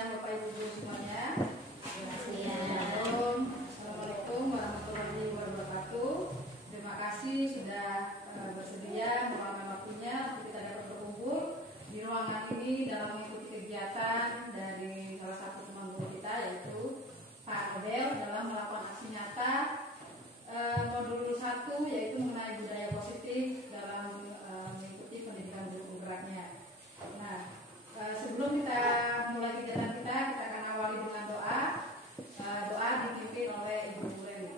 siang Bapak Ibu Guru semuanya. Assalamualaikum warahmatullahi wabarakatuh. Terima kasih sudah bersedia meluangkan waktunya untuk kita dapat berkumpul di ruangan ini dalam mengikuti kegiatan dari salah satu teman guru kita yaitu Pak Abel dalam melakukan aksi nyata modul 1 yaitu mengenai budaya positif dalam mengikuti pendidikan guru penggeraknya. Nah, sebelum kita mulai kegiatan kita akan awali dengan doa. Doa dipimpin oleh Ibu Reni.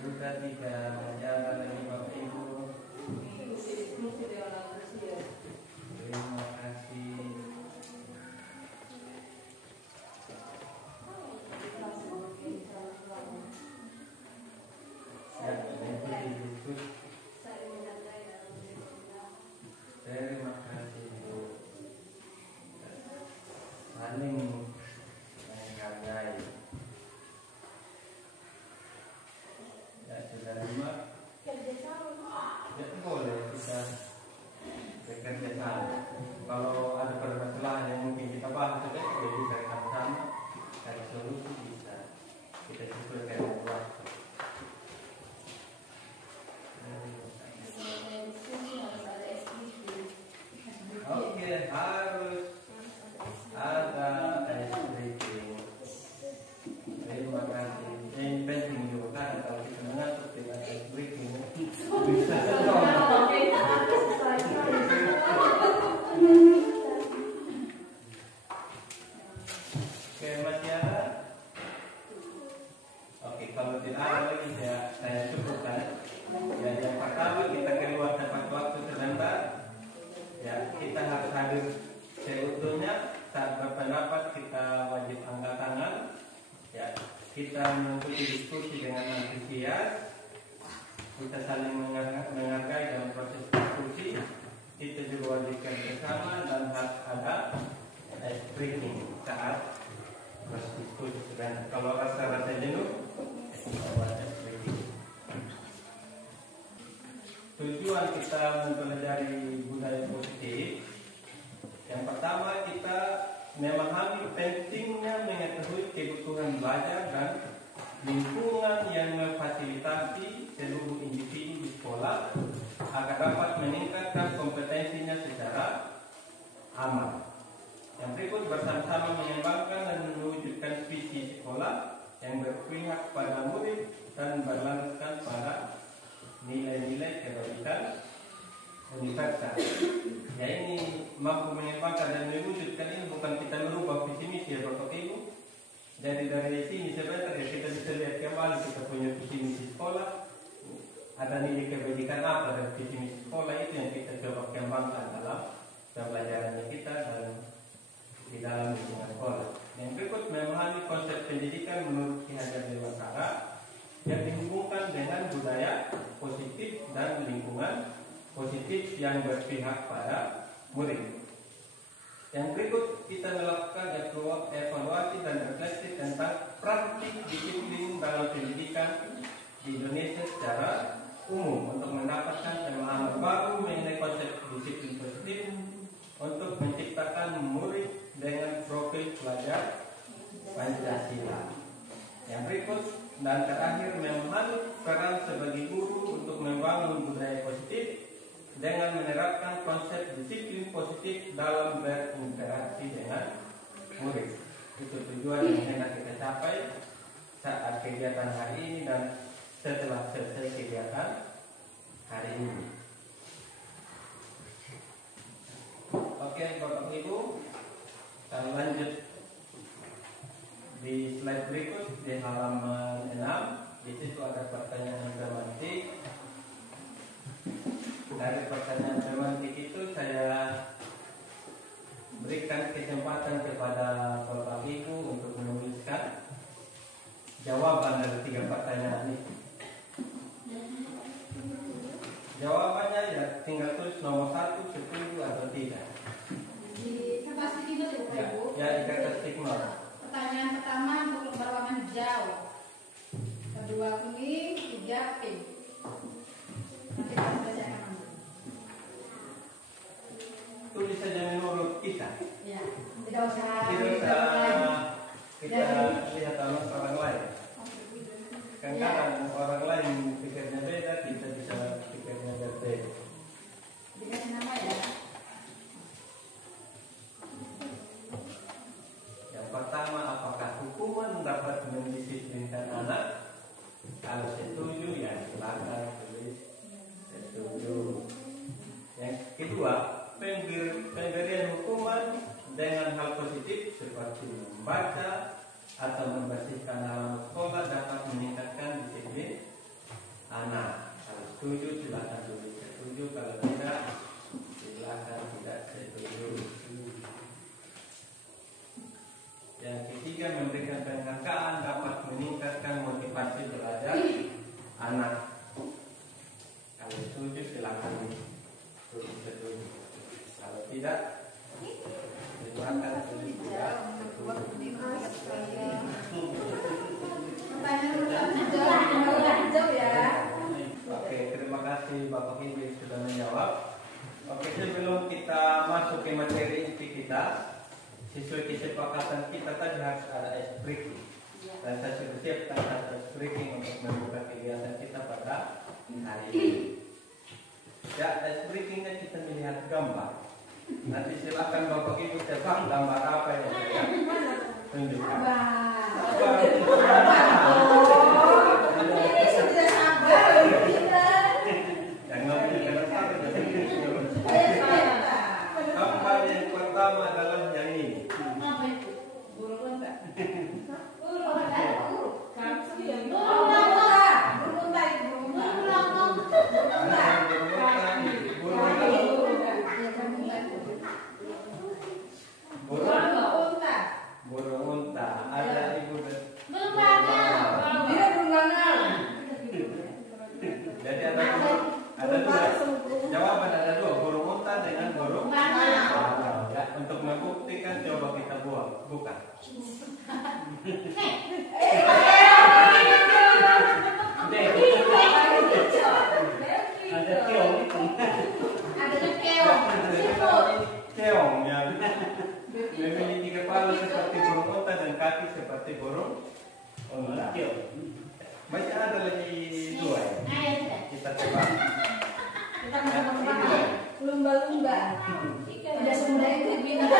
Sudah tidak ada lagi Bapak Ibu Terima kasih. Ya, nanti disebut. Terima kasih Bu. Saling menghargai. Ya, sudah 5. Ya, boleh kita bekerja sama. Kalau ada permasalahan yang mungkin kita bahas, jadi bisa sama-sama cari solusi, bisa kita sesuaikan dengan waktu. Oke, harus ada ice breaking. Terima kasih. Yang penting juga kan kalau kita mengatur tidak ice breaking bisa Oke, masih ada? Oke, kalau tidak ada lagi ya saya cukupkan. Ya, yang pertama kita keluar tepat waktu sebentar. Ya, kita harus hadir seutuhnya. Saat berpendapat kita wajib angkat tangan. Ya, kita mengikuti diskusi dengan antusias. Kita saling menghargai dalam proses diskusi. Kita juga wajib bersama dan harus ada ice breaking saat proses diskusi sebentar. Kalau rasa jenuh, ice breaking. Tujuan kita mempelajari budaya positif. Yang pertama, kita memahami pentingnya mengetahui kebutuhan belajar dan lingkungan yang memfasilitasi seluruh individu di sekolah agar dapat meningkatkan kompetensinya secara aman. Yang berikut bersama-sama mengembangkan dan mewujudkan visi sekolah yang berpihak pada murid dan berlandaskan pada nilai-nilai kebajikan universal. Ya, ini mampu mengembangkan dan mewujudkan ini bukan kita merubah visi misi ya Bapak Ibu. Jadi dari sini sebentar ya kita bisa lihat kembali kita punya visi misi sekolah. Ada nilai kebajikan apa dari visi misi sekolah itu yang kita coba kembangkan dalam pembelajaran kita dan di dalam lingkungan sekolah. Yang berikut memahami konsep pendidikan menurut Ki Hajar Dewantara yang dihubungkan dengan budaya positif dan lingkungan positif yang berpihak pada murid. Yang berikut kita melakukan evaluasi dan refleksi tentang praktik disiplin dalam pendidikan di Indonesia secara umum untuk mendapatkan pemahaman baru mengenai konsep disiplin positif untuk menciptakan murid dengan profil pelajar Pancasila. Yang berikut dan terakhir memahami peran sebagai guru untuk membangun budaya positif dengan menerapkan konsep disiplin positif dalam berinteraksi dengan murid. Itu tujuan yang hendak kita capai saat kegiatan hari ini dan setelah selesai kegiatan hari ini. Oke, Bapak Ibu, kita lanjut di slide berikut di halaman 6. Di situ ada pertanyaan gramatik. Dari pertanyaan semantik itu saya berikan kesempatan kepada Bapak Ibu untuk menuliskan jawaban dari 3 pertanyaan ini. Jawabannya ya tinggal tulis nomor 1, 10 atau tidak. Di kertas stick itu ya Bapak Ibu. Ya, di kertas stick. Pertanyaan pertama untuk berwarna hijau, kedua kuning, 3 pink. Nanti kita bacakan. Tulis saja menurut kita. Ya, tidak usah kita lihat orang lain. Kan kadang orang lain pikirnya beda, kita bisa pikirnya berbeda. Dikasih nama ya. Yang pertama, apakah hukuman dapat mendisiplinkan anak? Kalau setuju ya silakan tulis setuju. Yang kedua, pemberian hukuman dengan hal positif seperti membaca atau membersihkan halaman sekolah dapat meningkatkan disiplin anak. Kalau setuju silakan tulis setuju, kalau tidak Silakan tidak setuju. Yang ketiga, memberikan penghargaan dapat meningkatkan motivasi belajar anak. Kalau setuju silakan setuju. Kalau tidak, silakan tidak Jawab ya. Oke, terima kasih Bapak Ibu sudah menjawab. Oke, sebelum kita masuk ke materi inti kita, sesuai kesepakatan kita tadi harus ada ice breaking. Dan saya sudah siapkan satu ice breaking untuk membuka kegiatan kita pada hari ini. Ya, ice breakingnya kita melihat gambar. Nanti silakan Bapak Ibu tebak gambar apa yang saya tunjukkan. Ini sudah sabar kita. Gambar yang pertama adalah yang ini. Burung unta. Burung unta. Ada ibu dan jadi ada dua. Jawaban ada dua, burung unta dengan burung bangau. Ya, untuk membuktikan coba kita buka. Ada keong yang memiliki kepala seperti burung unta dan kaki seperti burung unta. Masih ada lagi dua ya? Kita coba. Lumba-lumba. Tidak semudah itu Bina.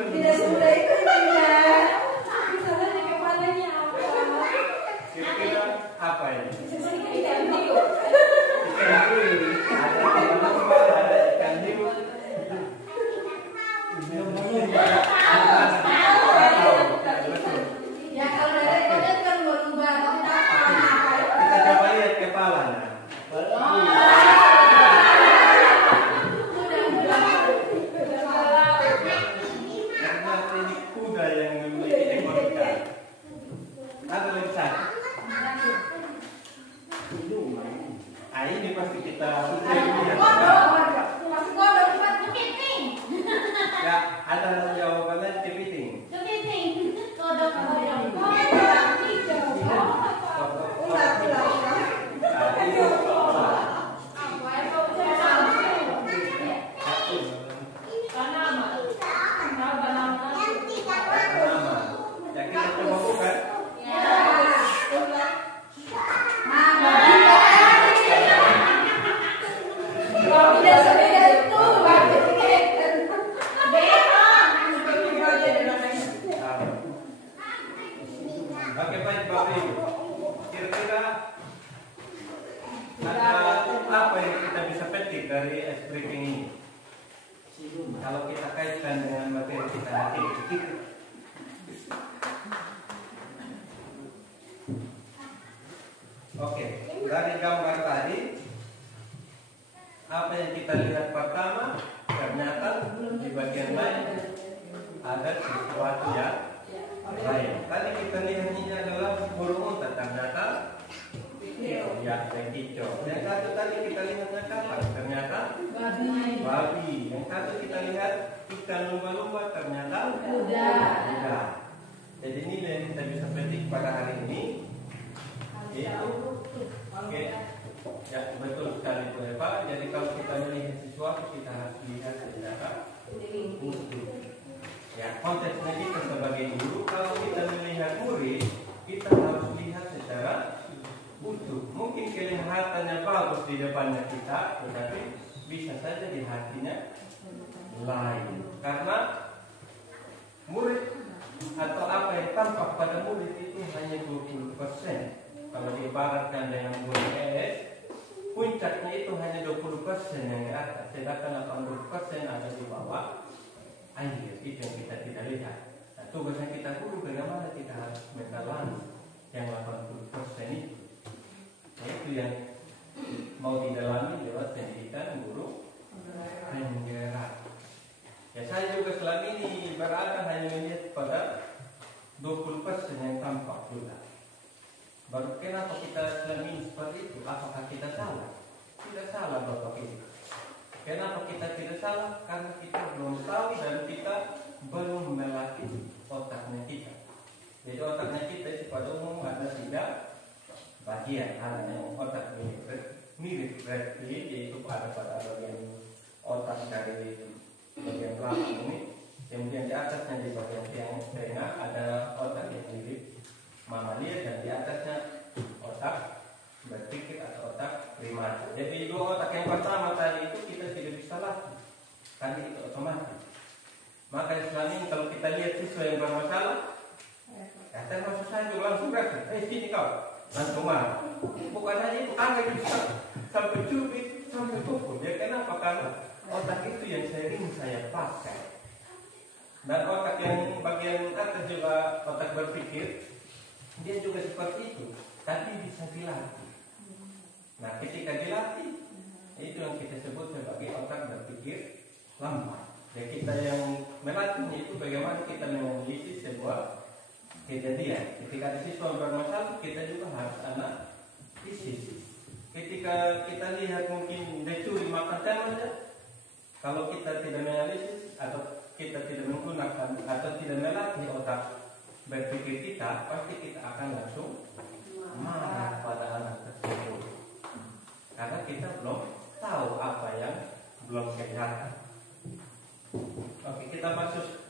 Tidak semudah itu Bina. Misalnya di kepalanya apa? Kira-kira apa ini? Ikan hiu. Ikan hiu. Ada ikan hiu. Ya kalau dari kode kan lumba. Kita coba lihat kepalanya. Karena ini kuda yang memiliki ekor ikan. Ada lagi satu. Ah, ini pasti kita lihat. Ya, ada jawabannya kepiting. Ya, kita coba buka. Tidak sebeda itu. Oke, baik Bapak Ibu. Kira-kira ada apa yang kita bisa petik dari ice breaking ini? Kalau kita kaitkan dengan materi kita hari ini. Oke, dari gambar tadi, apa yang kita lihat pertama, ternyata di bagian lain ada sesuatu yang lain. Tadi kita lihat ini adalah burung unta, ternyata ya, yang hijau. Yang satu tadi kita lihatnya kapan? Ternyata babi. Yang satu kita lihat ikan lumba-lumba, ternyata Kuda. Jadi ini yang kita bisa petik pada hari ini. Itu oke. Ya, betul sekali Bu Eva. Jadi kalau kita melihat sesuatu kita harus lihat secara utuh. Ya, konteksnya kita sebagai guru, kalau kita melihat murid, kita harus lihat secara utuh. Mungkin kelihatannya bagus di depannya kita, tetapi bisa saja di hatinya lain. Karena murid atau apa yang tampak pada murid itu hanya 20%. Kalau diibaratkan dengan gunung es, puncaknya itu hanya 20% yang di atas, sedangkan 80% ada di bawah air. Itu yang kita tidak lihat. Nah, tugasnya kita guru bagaimana kita harus mendalami yang 80% itu. Nah, itu yang mau didalami lewat pendidikan guru penggerak. Ya saya juga selama ini berada hanya melihat pada 20% yang tampak juga. Baru kenapa kita selama ini seperti itu? Apakah kita salah? Tidak salah Bapak Ibu. Kenapa kita tidak salah? Karena kita belum tahu dan kita belum melatih otaknya kita. Jadi otaknya kita pada umum ada 3 bagian. Ada yang otak mirip reptil, yaitu pada bagian otak dari bagian belakang ini. Kemudian di atasnya di bagian tengah ada otak yang mirip mamalia, dan di atasnya otak berpikir atau otak primata. Jadi 2 otak yang pertama tadi itu kita tidak bisa latih, karena itu otomatis. Maka selama ini kalau kita lihat siswa yang bermasalah, ya termasuk saya juga langsung berkata, sini kau, langsung marah. Bukan hanya itu, anak bisa sampai cubit, sampai pukul. Ya kenapa? Karena otak itu yang sering saya pakai. Dan otak yang bagian atas juga otak berpikir, dia juga seperti itu, tapi bisa dilatih. Nah, ketika dilatih, itu yang kita sebut sebagai otak berpikir lambat. Ya, kita yang melatihnya itu bagaimana kita menganalisis sebuah kejadian. Ketika ada siswa bermasalah, kita juga harus analisis. Ketika kita lihat mungkin dia curi makan temannya, kalau kita tidak menganalisis atau kita tidak menggunakan atau tidak melatih otak berpikir kita, pasti kita akan langsung marah pada anak tersebut, karena kita belum tahu apa yang belum kelihatan. Oke, kita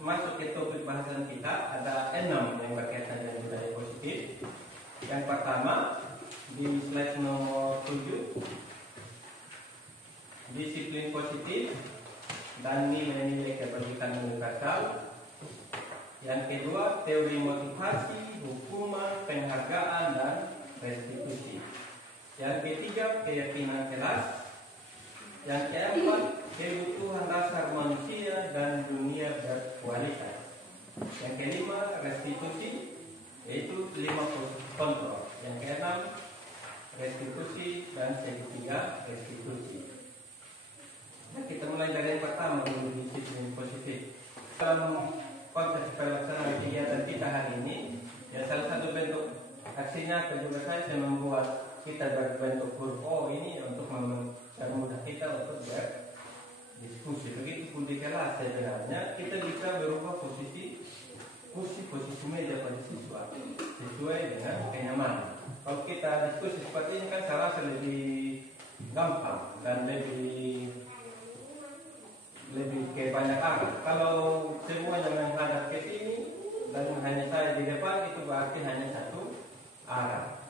masuk ke topik bahasan kita. Ada 6 yang berkaitan dengan budaya positif. Yang pertama di slide nomor 7, disiplin positif dan nilai-nilai kebajikan universal. Yang kedua, teori motivasi, hukuman, penghargaan, dan restitusi. Yang ketiga, keyakinan kelas. Yang keempat, kebutuhan dasar manusia dan dunia berkualitas. Yang kelima, restitusi, yaitu 5 kontrol. Yang keenam, restitusi, dan ketiga, restitusi. Nah, kita mulai dari yang pertama dulu, disiplin positif. Dalam konteks pelaksanaan kegiatan kita hari ini, ya salah satu bentuk aksinya juga saya membuat kita berbentuk huruf O ini untuk mempermudah kita untuk berdiskusi. Begitupun di kelas sebenarnya kita bisa berubah posisi meja pada siswa sesuai dengan kenyamanan. Kalau kita diskusi seperti ini kan saya rasa lebih gampang dan lebih ke banyak arah. Kalau semua yang menghadap ke sini dan hanya saya di depan, itu berarti hanya satu arah.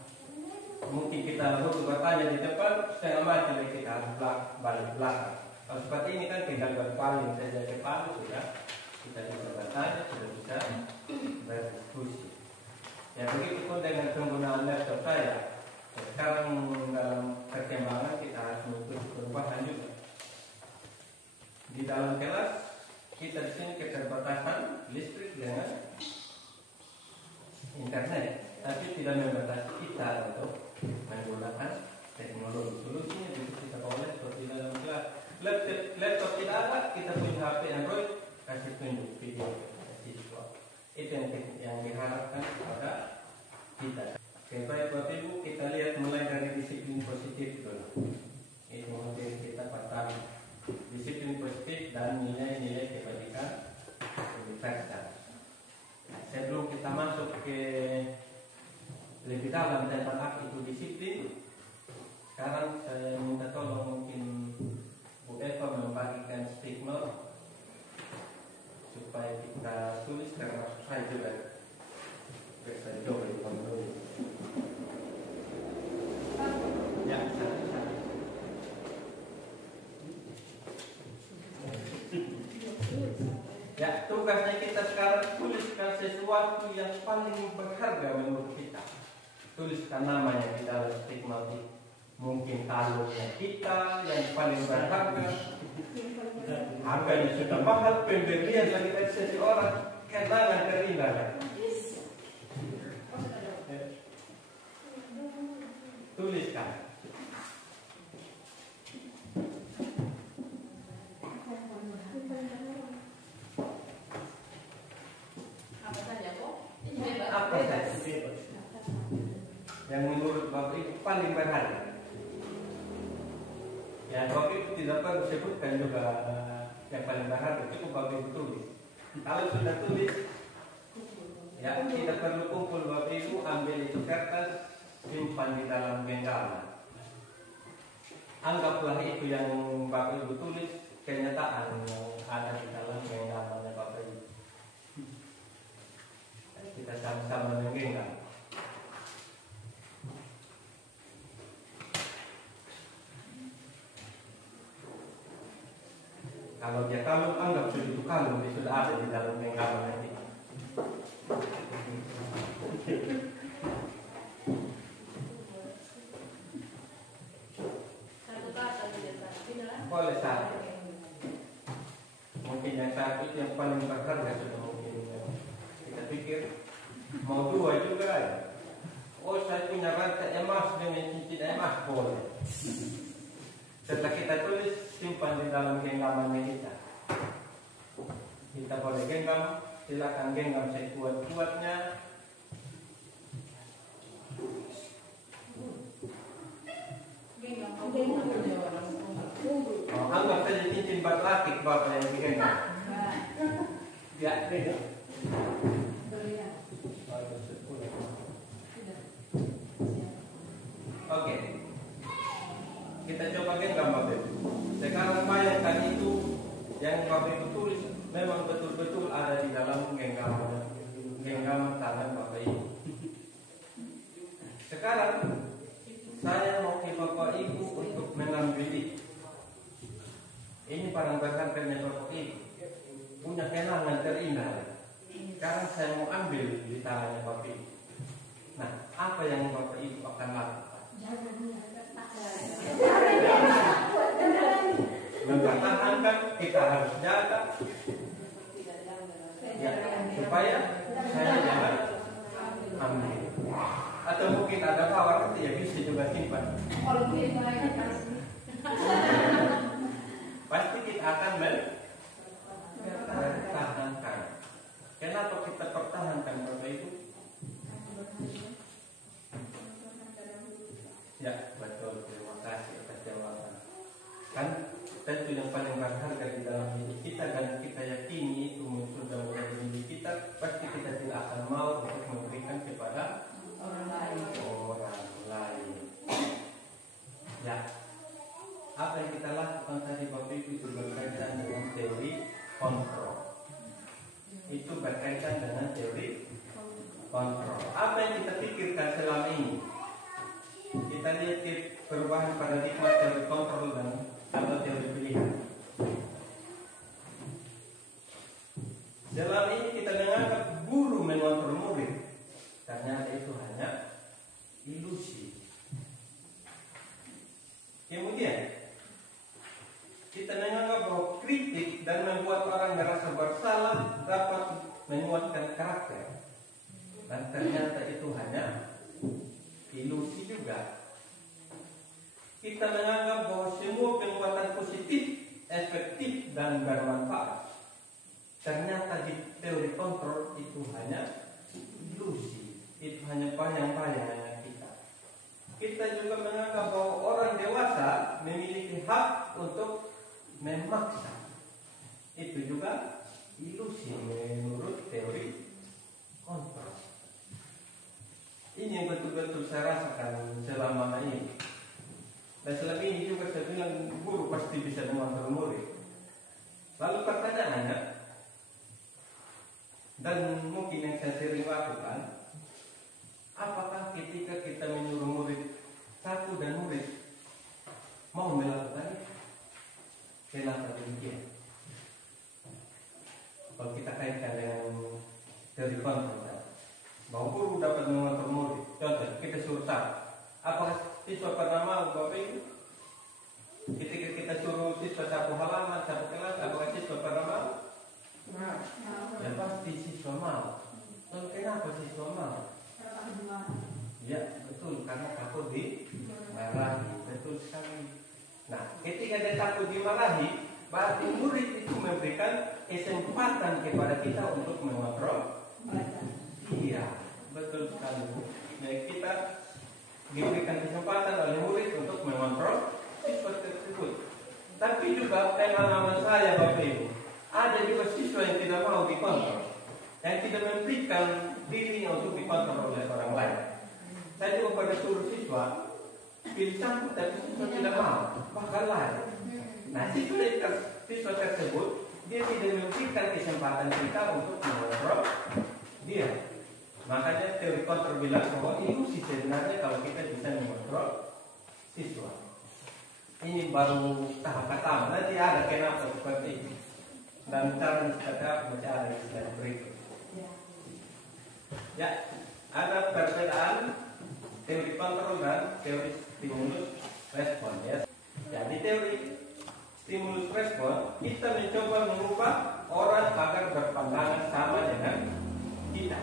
Mungkin kita lalu bertanya di depan, setengah mati kita harus balik belakang. Kalau seperti ini kan tinggal berpaling saja ke depan, sudah kita bisa bertanya, sudah bisa berdiskusi. Ya begitu pun dengan penggunaan laptop saya. Sekarang dalam perkembangan kita harus mengikuti perubahan juga. Di dalam kelas kita di sini keterbatasan listrik dengan internet, tapi tidak membatasi kita untuk menggunakan teknologi. Solusinya bisa kita bawa laptop di dalam kelas. Laptop tidak ada, kita punya HP Android, kasih tunjuk video siswa. Itu yang diharapkan kepada kita. Oke, baik Bapak Ibu, kita lihat mulai dari disiplin positif dulu. Itu mungkin kita pertama. Disiplin positif dan nilai-nilai kebajikan universal. Sebelum kita masuk ke lebih dalam tentang apa itu disiplin, sekarang saya minta tolong mungkin Bu Eva membagikan stick note supaya kita tulis, termasuk saya juga bisa coba di menulis. Ya, ya, tugasnya kita sekarang tuliskan sesuatu yang paling berharga menurut kita. Tuliskan namanya di dalam stick note. Mungkin kalungnya kita yang paling berharga. Harganya sudah mahal, pembelian lagi dari seseorang, kenangan terindah. Tuliskan. paling berharga. Ya, Bapak Ibu tidak perlu sebutkan juga yang paling berharga, cukup Bapak Ibu tulis. Kalau sudah tulis, ya tidak perlu kumpul Bapak Ibu, ambil itu kertas, simpan di dalam genggaman. Anggaplah itu yang Bapak Ibu tulis kenyataan yang ada di dalam genggamannya Bapak Ibu. Kita sama-sama menggenggam. Kalau dia kalung, anggap itu kalung, dia sudah ada di dalam genggaman nanti. Boleh satu. Mungkin yang satu itu yang paling berharga sudah mungkin. Kita pikir mau dua juga ya. Oh, saya punya rantai emas dengan cincin emas, boleh. Setelah kita tulis, simpan di dalam genggamannya kita. Kita boleh genggam, silakan genggam sekuat-kuatnya. Oh, anggap saja cincin batik Bapak yang digenggam. Ya, beda. Oke. Kita coba genggam Bapak Ibu. Sekarang bayangkan itu yang Bapak Ibu tulis memang betul-betul ada di dalam genggaman tangan Bapak Ibu. Sekarang saya mau ke Bapak Ibu untuk mengambil itu. Ini barang berharganya Bapak Ibu, punya kenangan terindah. Sekarang saya mau ambil di tangannya Bapak Ibu. Nah, apa yang Bapak Ibu akan lakukan? Mempertahankan, kita harus jaga ya, supaya saya jangan ambil. Atau mungkin ada power ya bisa juga simpan. Pasti kita akan mempertahankan. Kenapa kita pertahankan Bapak Ibu? Ya, betul. Terima kasih atas jawaban. Kan tentu yang paling berharga di dalam hidup kita dan kita yakini itu sudah menjadi diri kita, pasti kita tidak akan mau untuk memberikan kepada orang lain. Ya, apa yang kita lakukan tadi Bapak Ibu itu berkaitan dengan teori kontrol. Itu berkaitan dengan teori kontrol. Apa yang kita pikirkan selama ini? Kita lihat perubahan paradigma teori kontrol dan atau teori pilihan. Selama ini kita menganggap guru mengontrol murid. Ternyata itu hanya ilusi. Kemudian kita menganggap bahwa kritik dan membuat orang merasa bersalah dapat menguatkan karakter. Dan ternyata itu hanya ilusi juga. Kita menganggap bahwa semua penguatan positif, efektif dan bermanfaat. Ternyata di teori kontrol itu hanya ilusi. Itu hanya bayang-bayang kita. Kita juga menganggap bahwa orang dewasa memiliki hak untuk memaksa. Itu juga ilusi menurut teori kontrol. Ini yang betul-betul saya rasakan selama ini. Dan selama ini juga saya bilang guru pasti bisa mengontrol murid. Lalu pertanyaannya, dan mungkin yang saya sering lakukan, apakah ketika kita menyuruh murid satu dan murid mau melakukan itu? Kenapa demikian? Kalau kita kaitkan dengan teori kontrol, bahwa guru dapat mengontrol murid. Contoh, kita suruh satu. Apakah siswa pernah mau Bapak Ibu? Ketika kita suruh siswa satu halaman, satu kelas, apakah siswa pernah mau? Ya pasti siswa mau. Lalu kenapa siswa mau? Ya betul, karena takut dimarahi. Betul sekali. Nah, ketika dia takut dimarahi, berarti murid itu memberikan kesempatan kepada kita untuk mengontrol. Iya, betul sekali. Baik, kita diberikan kesempatan oleh murid untuk mengontrol siswa tersebut. Tapi juga pengalaman saya Bapak Ibu, ada juga siswa yang tidak mau dikontrol, yang tidak memberikan dirinya untuk dikontrol oleh orang lain. Saya juga pada suruh siswa pilih satu, tapi siswa tidak mau, bahkan lari. Nah, siswa tersebut dia tidak memberikan kesempatan kita untuk mengontrol dia. Makanya teori kontrol bilang bahwa ilusi sebenarnya kalau kita bisa mengontrol siswa. Ini baru tahap pertama, nanti ada kenapa seperti ini. Dan cara mencatat masih ada di slide berikut. Ya, ada perbedaan teori kontrol dan teori stimulus respon. Ya. Jadi teori stimulus respon kita mencoba mengubah orang agar berpandangan sama dengan kita.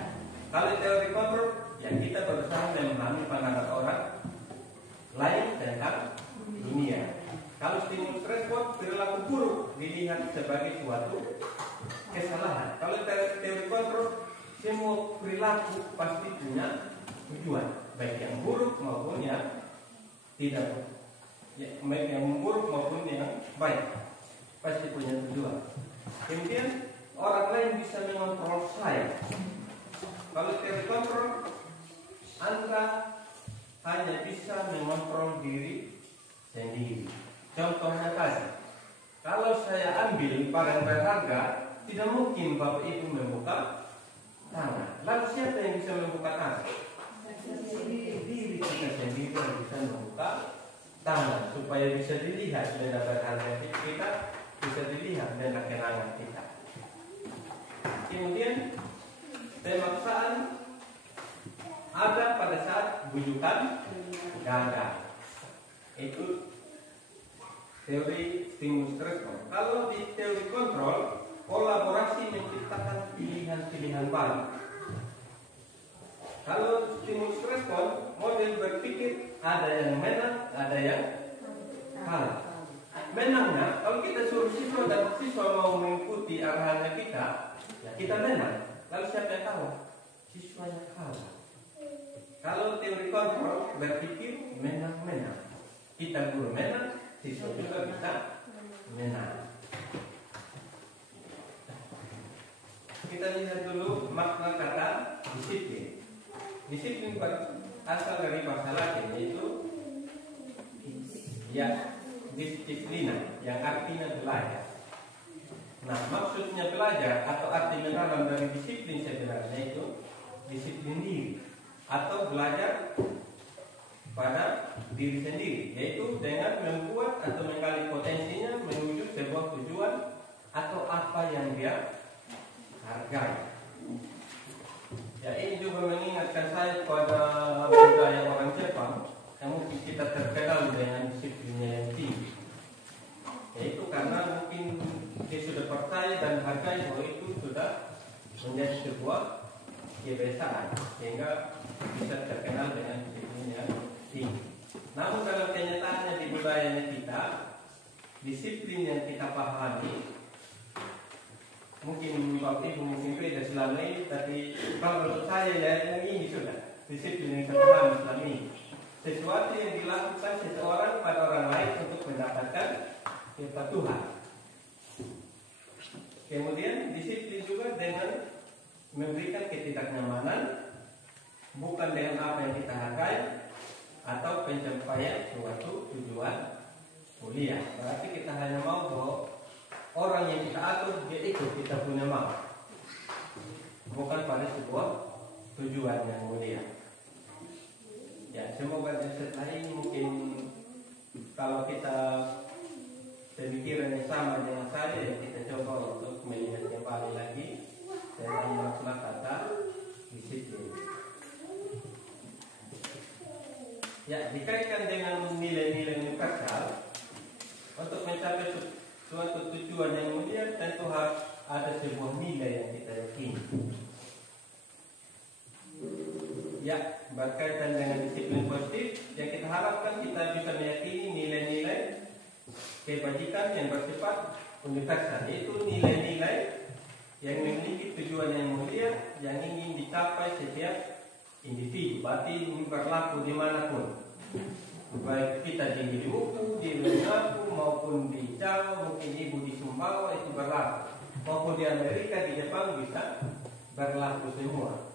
Kalau teori kontrol, ya kita berusaha memahami pandangan orang lain tentang dunia. Kalau stimulus respon, perilaku buruk dilihat sebagai suatu kesalahan. Kalau teori kontrol, semua perilaku pasti punya tujuan, baik yang buruk maupun yang tidak buruk. Ya, baik yang buruk maupun yang baik, pasti punya tujuan. Kemudian orang lain bisa mengontrol saya. Kalau teori kontrol, Anda hanya bisa mengontrol diri sendiri. Contohnya tadi, kalau saya ambil barang berharga, tidak mungkin Bapak Ibu membuka tangan. Lalu siapa yang bisa membuka tangan? Diri kita sendiri yang bisa membuka tangan supaya bisa dilihat benda berharga kita, bisa dilihat benda kenangan kita. Kemudian pemaksaan ada pada saat bujukan gagal. Itu teori stimulus respon. Kalau di teori kontrol, kolaborasi menciptakan pilihan-pilihan baru. Kalau stimulus respon, model berpikir ada yang menang, ada yang kalah. Menangnya, kalau kita suruh siswa dan siswa mau mengikuti arahannya kita, ya kita menang. Lalu siapa yang kalah? Siswanya kalah. Kalau teori kontrol berpikir menang-menang, kita guru menang, siswa juga bisa menang. Kita lihat dulu makna kata disiplin. Disiplin berasal dari bahasa Latin, yaitu ya disiplina, yang artinya belajar. Nah, maksudnya belajar atau arti mendalam dari disiplin sebenarnya itu disiplin diri atau belajar pada diri sendiri, yaitu dengan membuat atau menggali potensinya menuju sebuah tujuan atau apa yang dia hargai. Ya, ini juga mengingatkan saya pada budaya orang Jepang yang mungkin kita terkenal dengan disiplinnya yang tinggi, yaitu karena mungkin dia sudah percaya dan hargai bahwa itu sudah menjadi sebuah kebiasaan sehingga bisa terkenal dengan disiplin yang tinggi. Namun dalam kenyataannya di budayanya kita, disiplin yang kita pahami mungkin Bapak Ibu mungkin beda selama ini, tapi kalau menurut saya yang ini sudah disiplin yang saya pahami selama ini, sesuatu yang dilakukan seseorang pada orang lain untuk mendapatkan kepatuhan. Kemudian disiplin juga dengan memberikan ketidaknyamanan, bukan dengan apa yang kita hargai atau pencapaian suatu tujuan mulia. Berarti kita hanya mau bahwa orang yang kita atur dia ikut kita punya mau, bukan pada sebuah tujuan yang mulia. Ya, semoga setelah ini mungkin kalau kita pemikiran yang sama dengan saya, ya kita coba untuk melihat kembali lagi tentang makna kata disiplin. Ya, dikaitkan dengan nilai-nilai universal, untuk mencapai suatu tujuan yang mulia tentu harus ada sebuah nilai yang kita yakini. Ya, berkaitan dengan disiplin positif, yang kita harapkan kita bisa meyakini nilai-nilai kebajikan yang bersifat universal, yaitu nilai-nilai yang memiliki tujuan yang mulia yang ingin dicapai setiap individu, berarti ini berlaku dimanapun. Baik kita di Maluku, di Menapu maupun di Jawa, mungkin ibu di Sumbawa itu berlaku. Maupun di Amerika, di Jepang bisa berlaku semua.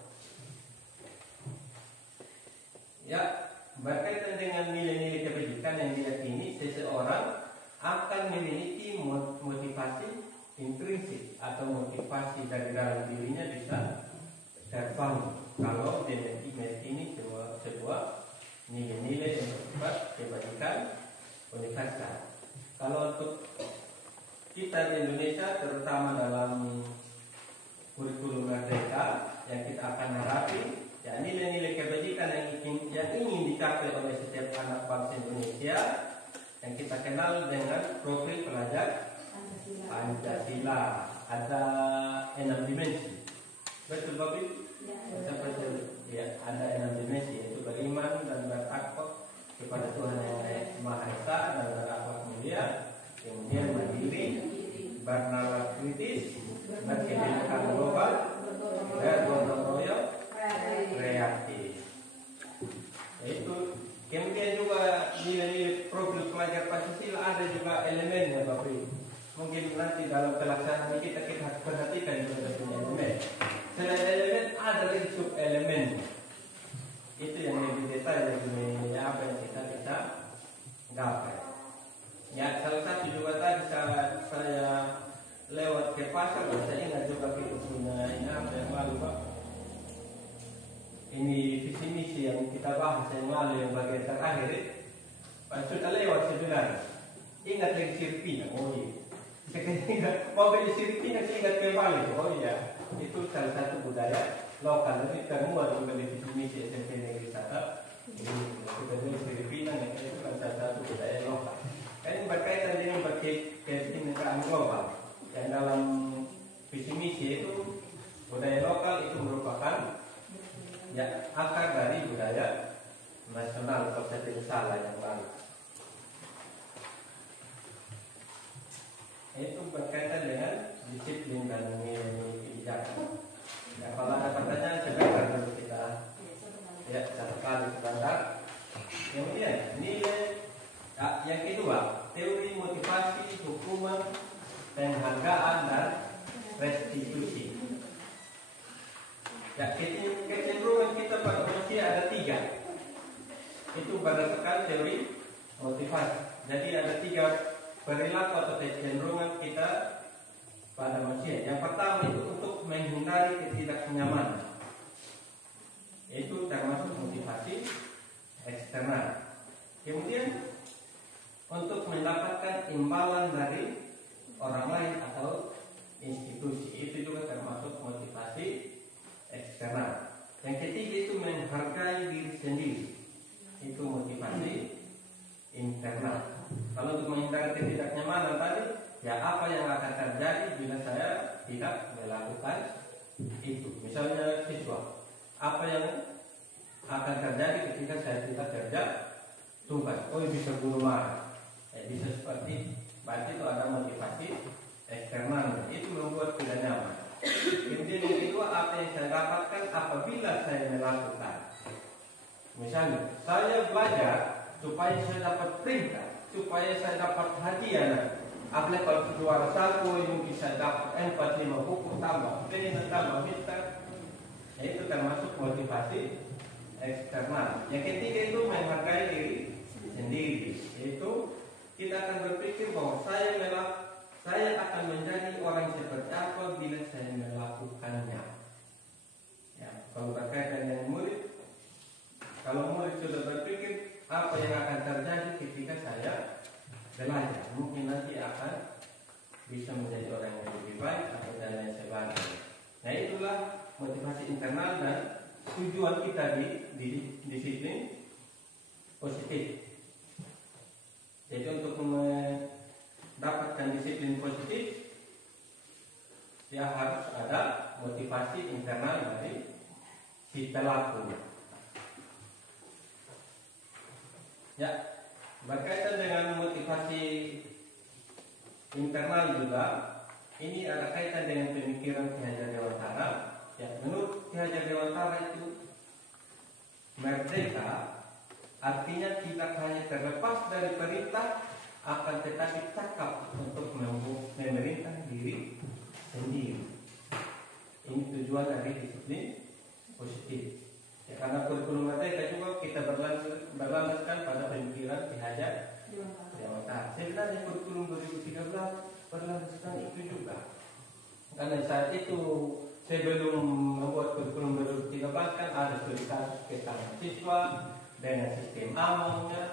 Ya, berkaitan dengan nilai-nilai kebajikan yang diyakini seseorang akan memiliki motivasi intrinsik atau motivasi dari dalam dirinya bisa terbangun kalau dia meyakini sebuah nilai-nilai yang bersifat kebajikan universal. Kalau untuk kita di Indonesia, terutama dalam kurikulum merdeka yang kita akan hadapi, ya nilai-nilai kebajikan yang ingin dicapai oleh setiap anak bangsa Indonesia yang kita kenal dengan profil pelajar Pancasila. Ada 6 dimensi. Betul Bapak Ibu? Ya, ada 6 dimensi, yaitu beriman dan bertakwa kepada Tuhan yang Maha Esa dan berakhlak mulia, kemudian mandiri, bernalar kritis, berkebijakan global, bergotong royong, kreatif. Itu kemudian juga nilai-nilai profil pelajar Pancasila ada juga elemennya Bapak Ibu. Mungkin nanti dalam pelaksanaan kita perhatikan juga punya elemen. Selain elemen ada lagi sub elemen. Itu yang lebih detail dari apa yang kita gapai. Ya, salah satu juga tadi saya lewat ke pasar, saya ingat juga kita punya ini apa yang lalu Pak. Ini visi misi yang kita bahas yang lalu yang bagian terakhir. Pak sudah lewat sebenarnya. Ingat lagi sirpina, oh iya. Mau beli siripina ingat kembali. Oh iya, itu salah satu budaya lokal. Jadi termuat juga di visi misi SMP Negeri 1. Jadi kita beli siripina itu salah satu budaya lokal. Ini berkaitan dengan kebinekaan global. Yang dalam visi misi itu budaya lokal itu merupakan ya akar dari budaya nasional kalau saya tidak salah yang lalu. Itu berkaitan dengan disiplin dan nilai-nilai kebijakan. Ya, kalau ada pertanyaan sebentar dulu kita ya satu kali sebentar. Kemudian nilai yang kedua, teori motivasi, hukuman, penghargaan dan restitusi. Ya, kecenderungan kita pada manusia ada 3. Itu berdasarkan teori motivasi. Jadi ada 3 perilaku atau kecenderungan kita pada manusia. Yang pertama itu untuk menghindari ketidaknyamanan. Itu termasuk motivasi eksternal. Kemudian untuk mendapatkan imbalan dari orang lain atau institusi, itu juga termasuk motivasi eksternal. Yang ketiga itu menghargai diri sendiri. Itu motivasi internal. Kalau untuk menghindari ketidaknyamanan tadi, ya apa yang akan terjadi bila saya tidak melakukan itu. Misalnya siswa, apa yang akan terjadi ketika saya tidak kerja tugas? Oh, bisa guru marah. Bisa seperti, berarti itu ada motivasi eksternal. Itu membuat tidak nyaman. Kemudian yang kedua, apa yang saya dapatkan apabila saya melakukan. Misalnya, saya belajar supaya saya dapat peringkat, supaya saya dapat hadiah. Apalagi kalau juara 1 mungkin saya dapat 4-5 buku tambah pena tambah mister. Itu termasuk motivasi eksternal. Yang ketiga itu menghargai diri sendiri. Itu kita akan berpikir bahwa saya akan menjadi orang seperti apa bila saya melakukannya. Ya, kalau berkaitan dengan murid, kalau murid sudah berpikir apa yang akan terjadi ketika saya belajar, mungkin nanti akan bisa menjadi orang yang lebih baik atau dan lain sebagainya. Nah, itulah motivasi internal dan tujuan kita di disiplin positif. Jadi untuk mendapatkan disiplin positif, ya harus ada motivasi internal dari si pelaku. Ya, berkaitan dengan motivasi internal juga, ini ada kaitan dengan pemikiran Ki Hajar Dewantara. Ya, menurut Ki Hajar Dewantara itu Merdeka artinya tidak hanya terlepas dari perintah, akan tetapi cakap untuk memerintah diri sendiri. Ini tujuan dari disiplin positif. Ya, karena kurikulum merdeka juga kita berlandaskan pada pemikiran Ki Hajar Dewantara. Sebenarnya kurikulum 2013 berlandaskan itu juga. Karena saat itu sebelum membuat kurikulum 2013 kan ada studi kasus kesalahan siswa dengan sistem amalnya.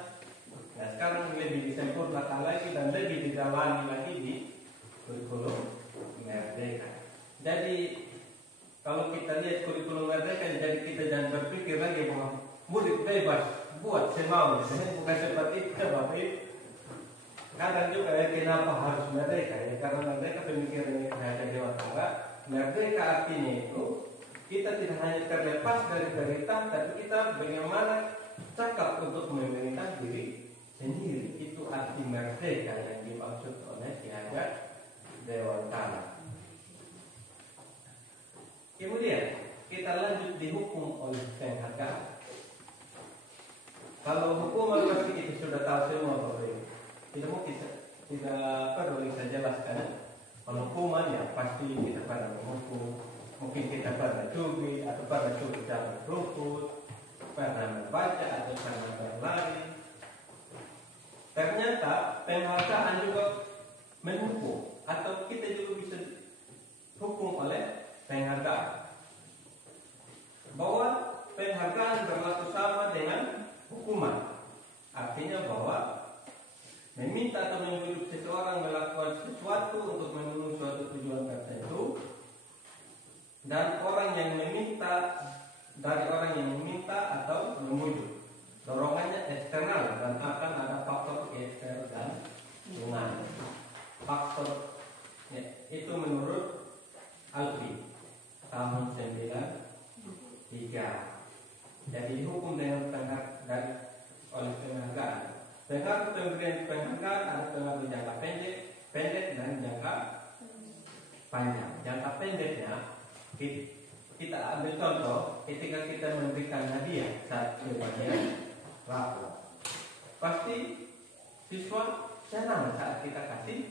Nah sekarang lebih disempurnakan lagi dan lebih didalami lagi di kurikulum merdeka. Jadi kalau kita lihat kurikulum merdeka, jadi kita jangan berpikir lagi bahwa murid bebas buat semaunya. Bukan seperti itu, Bapak Ibu. Kadang juga kenapa harus merdeka? Ya karena merdeka pemikiran yang ada di Dewantara. Merdeka artinya itu kita tidak hanya terlepas dari perintah, tapi kita bagaimana cakap untuk memerintah diri sendiri. Itu arti merdeka yang dimaksud oleh Ki Hajar Dewantara. Kemudian kita lanjut dihukum oleh penghargaan. Kalau hukuman pasti kita sudah tahu semua, Bapak Ibu. Tidak perlu saya jelaskan. Kalau hukuman ya pasti kita pernah menghukum, mungkin kita pernah curi atau pernah curi dalam rumput, pernah membaca atau pernah berlari. Ternyata penghargaan juga menghukum, atau kita juga bisa hukum oleh penghargaan. Bahwa penghargaan berlaku sama dengan hukuman. Artinya bahwa meminta atau menyuruh seseorang melakukan sesuatu untuk memenuhi suatu tujuan tertentu, dan orang yang meminta dari orang yang meminta atau memujuk, dorongannya eksternal dan akan ada faktor eksternal dan lingkungan. Faktor ya, itu menurut Alfi tahun 93. Jadi dihukum dengan penghargaan oleh penghargaan. Pengaruh pemberian penghargaan ada pengaruh jangka pendek dan jangka panjang. Jangka pendeknya kita ambil contoh ketika kita memberikan hadiah saat pembagian rapor. Pasti siswa senang saat kita kasih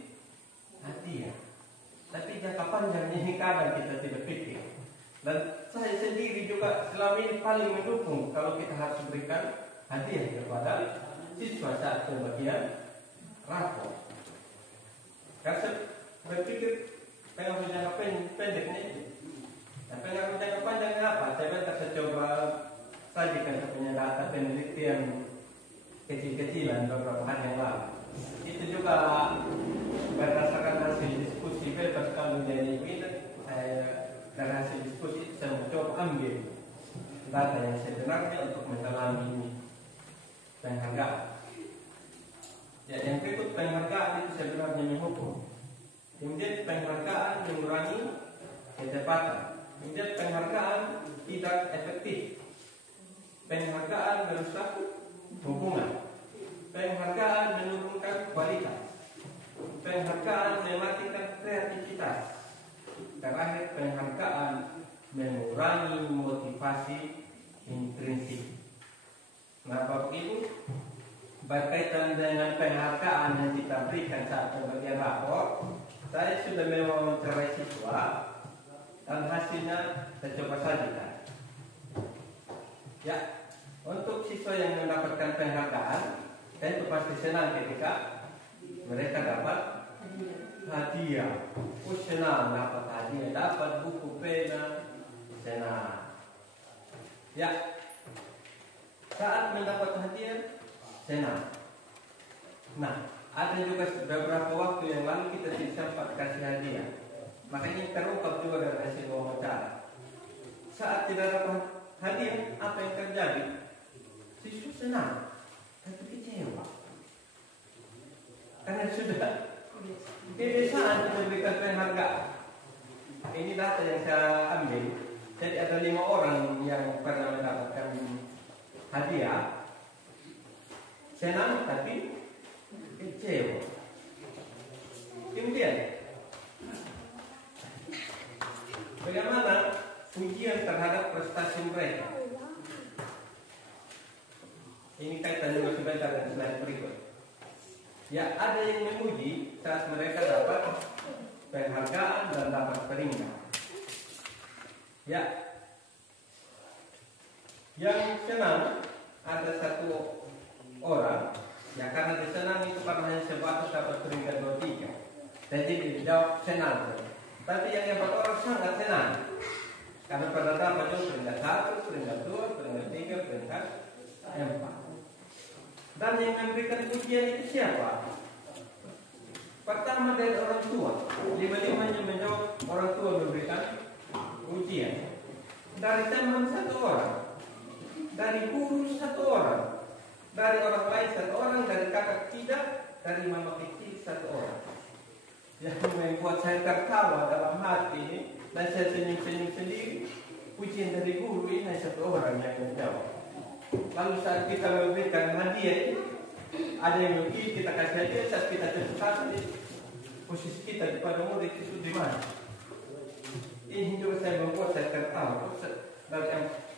hadiah. Tapi jangka panjangnya ini kadang kita tidak pikir. Dan saya sendiri juga selama ini paling mendukung kalau kita harus berikan hadiah kepada siswa saat pembagian rapor. Karena berpikir pengaruh jangka pendeknya itu. Nah, pengaruh jangka panjangnya apa? Saya coba sajikan punya data penelitian kecil-kecilan beberapa hari yang lalu. Itu juga berdasarkan hasil diskusi bebas kalau jadi ini. Dari hasil diskusi saya mencoba ambil data yang sebenarnya untuk mendalami penghargaan. Ya, yang berikut penghargaan itu sebenarnya menghukum. Kemudian penghargaan mengurangi kecepatan. Kemudian penghargaan tidak efektif. Penghargaan merusak hubungan. Penghargaan menurunkan kualitas. Penghargaan mematikan kreativitas. Terakhir, penghargaan mengurangi motivasi intrinsik. Nah, Bapak Ibu, berkaitan dengan penghargaan yang kita berikan saat pembagian rapor, saya sudah mewawancarai siswa dan hasilnya saya coba sajikan. Ya, untuk siswa yang mendapatkan penghargaan, tentu pasti senang ketika mereka dapat hadiah. Senang dapat hadiah, dapat buku pena, senang. Ya, saat mendapat hadiah, senang. Nah, ada juga beberapa waktu yang lalu kita tidak sempat kasih hadiah. Makanya terungkap juga dari hasil wawancara. Saat tidak dapat hadiah, apa yang terjadi? Siswa senang, tapi kecewa. Karena sudah kebiasaan memberikan penghargaan. Ini data yang saya ambil. Jadi ada 5 orang yang pernah mendapatkan hadiah, senang tapi kecewa. Kemudian bagaimana pujian terhadap prestasi mereka? Ya, ada yang memuji saat mereka dapat penghargaan dan dapat peringkat. Ya, yang senang ada satu orang, ya karena disenang itu karena hanya sebatas dapat peringkat 2, 3. Jadi dijawab senang. Tapi yang 4 orang sangat senang karena pada dapat peringkat 1, peringkat 2, peringkat 3, peringkat 4. Dan yang memberikan ujian itu siapa? Pertama dari orang tua. 5-5-nya menjawab orang tua memberikan ujian. Dari teman 1 orang, dari guru 1 orang, dari orang lain 1 orang, dari kakak tidak, dari mama kecil 1 orang. Yang membuat saya tertawa dalam hati ini dan saya senyum-senyum sendiri. Ujian dari guru ini hanya 1 orang yang menjawab. Lalu saat kita memberikan hadiah, ada yang mungkin kita kasih hadiah saat kita terpaksa posisi kita pada murid itu di mana? Ini juga saya membuat saya tertawa.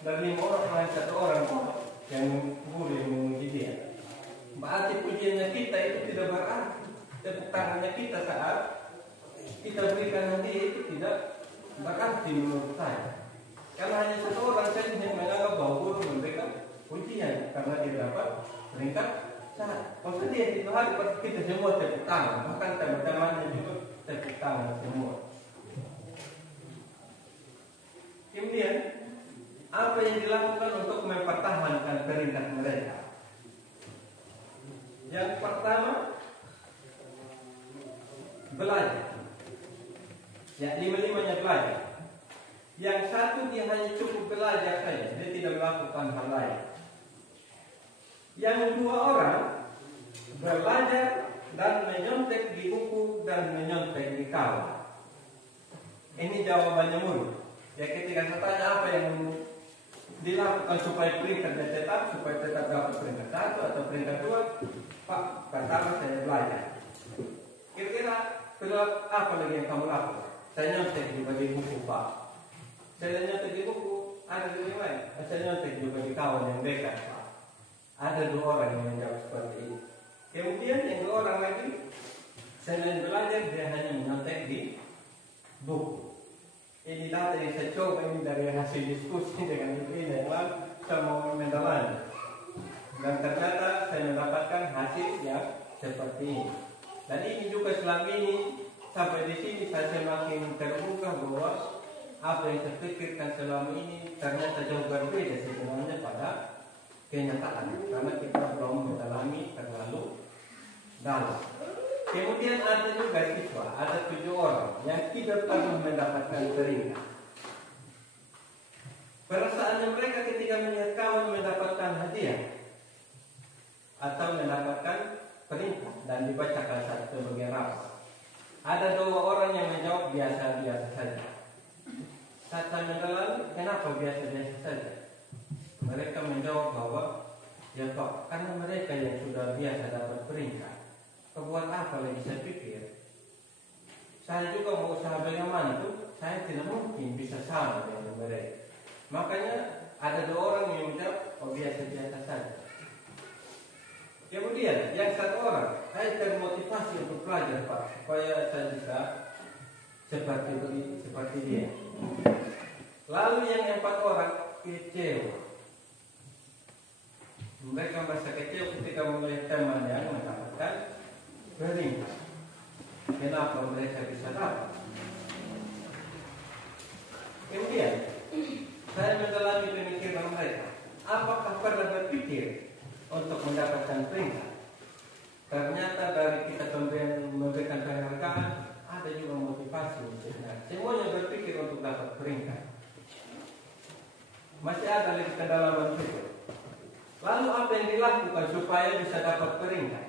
Dari 5 orang lain 1 orang yang guru yang memuji dia. Berarti pujiannya kita itu tidak berarti. Tepuk tangannya kita saat kita berikan hadiah itu tidak berarti menurut saya. Karena hanya 1 orang saja yang menganggap bahwa guru memberikan ujian karena dia dapat peringkat 1. Maksudnya dia itu hari kita semua tepuk tangan, bahkan teman-temannya juga tepuk tangan semua. Kemudian apa yang dilakukan untuk mempertahankan peringkat mereka? Yang pertama, belajar. Ya, 5-5-nya belajar. Yang 1 dia hanya cukup belajar saja, dia tidak melakukan hal lain. Yang 2 orang belajar dan menyontek di buku dan menyontek di kawan. Ini jawabannya murid. Ya, ketika saya tanya apa yang dilakukan supaya peringkatnya tetap, supaya tetap dapat peringkat 1 atau peringkat 2, Pak, pertama saya belajar. Kira-kira apa lagi yang kamu lakukan? Saya nyontek juga di buku, Pak. Saya nyontek di buku, ada di lain. Saya nyontek juga di kawan yang dekat, Pak. Ada 2 orang yang menjawab seperti ini. Kemudian yang 2 orang lagi, selain belajar dia hanya menyontek di buku. Ini data yang saya coba ini dari hasil diskusi dengan ibu ini yang lalu saya mau mendalami. Dan ternyata saya mendapatkan hasil yang seperti ini. Dan ini juga selama ini sampai di sini saya semakin terbuka bahwa apa yang saya pikirkan selama ini ternyata jauh berbeda sebenarnya pada kenyataan, karena kita belum mendalami terlalu dalam. Kemudian ada juga siswa, ada 7 orang yang tidak pernah mendapatkan peringkat. Perasaannya mereka ketika melihat kawan mendapatkan hadiah atau mendapatkan peringkat dan dibacakan sebagai rapat. Ada 2 orang yang menjawab biasa-biasa saja. Saat saya mendalami, kenapa biasa-biasa saja? Mereka menjawab bahwa ya Pak, karena mereka yang sudah biasa dapat peringkat, kebuat apa lagi saya pikir? Saya juga mau usaha bagaimana tuh, saya tidak mungkin bisa sama dengan mereka. Makanya ada 2 orang yang menjawab oh biasa-biasa saja. Kemudian yang 1 orang, saya termotivasi untuk belajar Pak, supaya saya bisa seperti dia. Lalu yang 4 orang kecewa. Mereka merasa kecewa ketika melihat teman yang mendapatkan peringkat. Kenapa mereka bisa dapat? Kemudian saya mendalami pemikiran mereka. Apakah pernah berpikir untuk mendapatkan peringkat? Ternyata dari kita memberikan penghargaan ada juga motivasi sebenarnya. Semuanya berpikir untuk dapat peringkat. Masih ada lagi kedalaman itu. Lalu apa yang dilakukan supaya bisa dapat peringkat?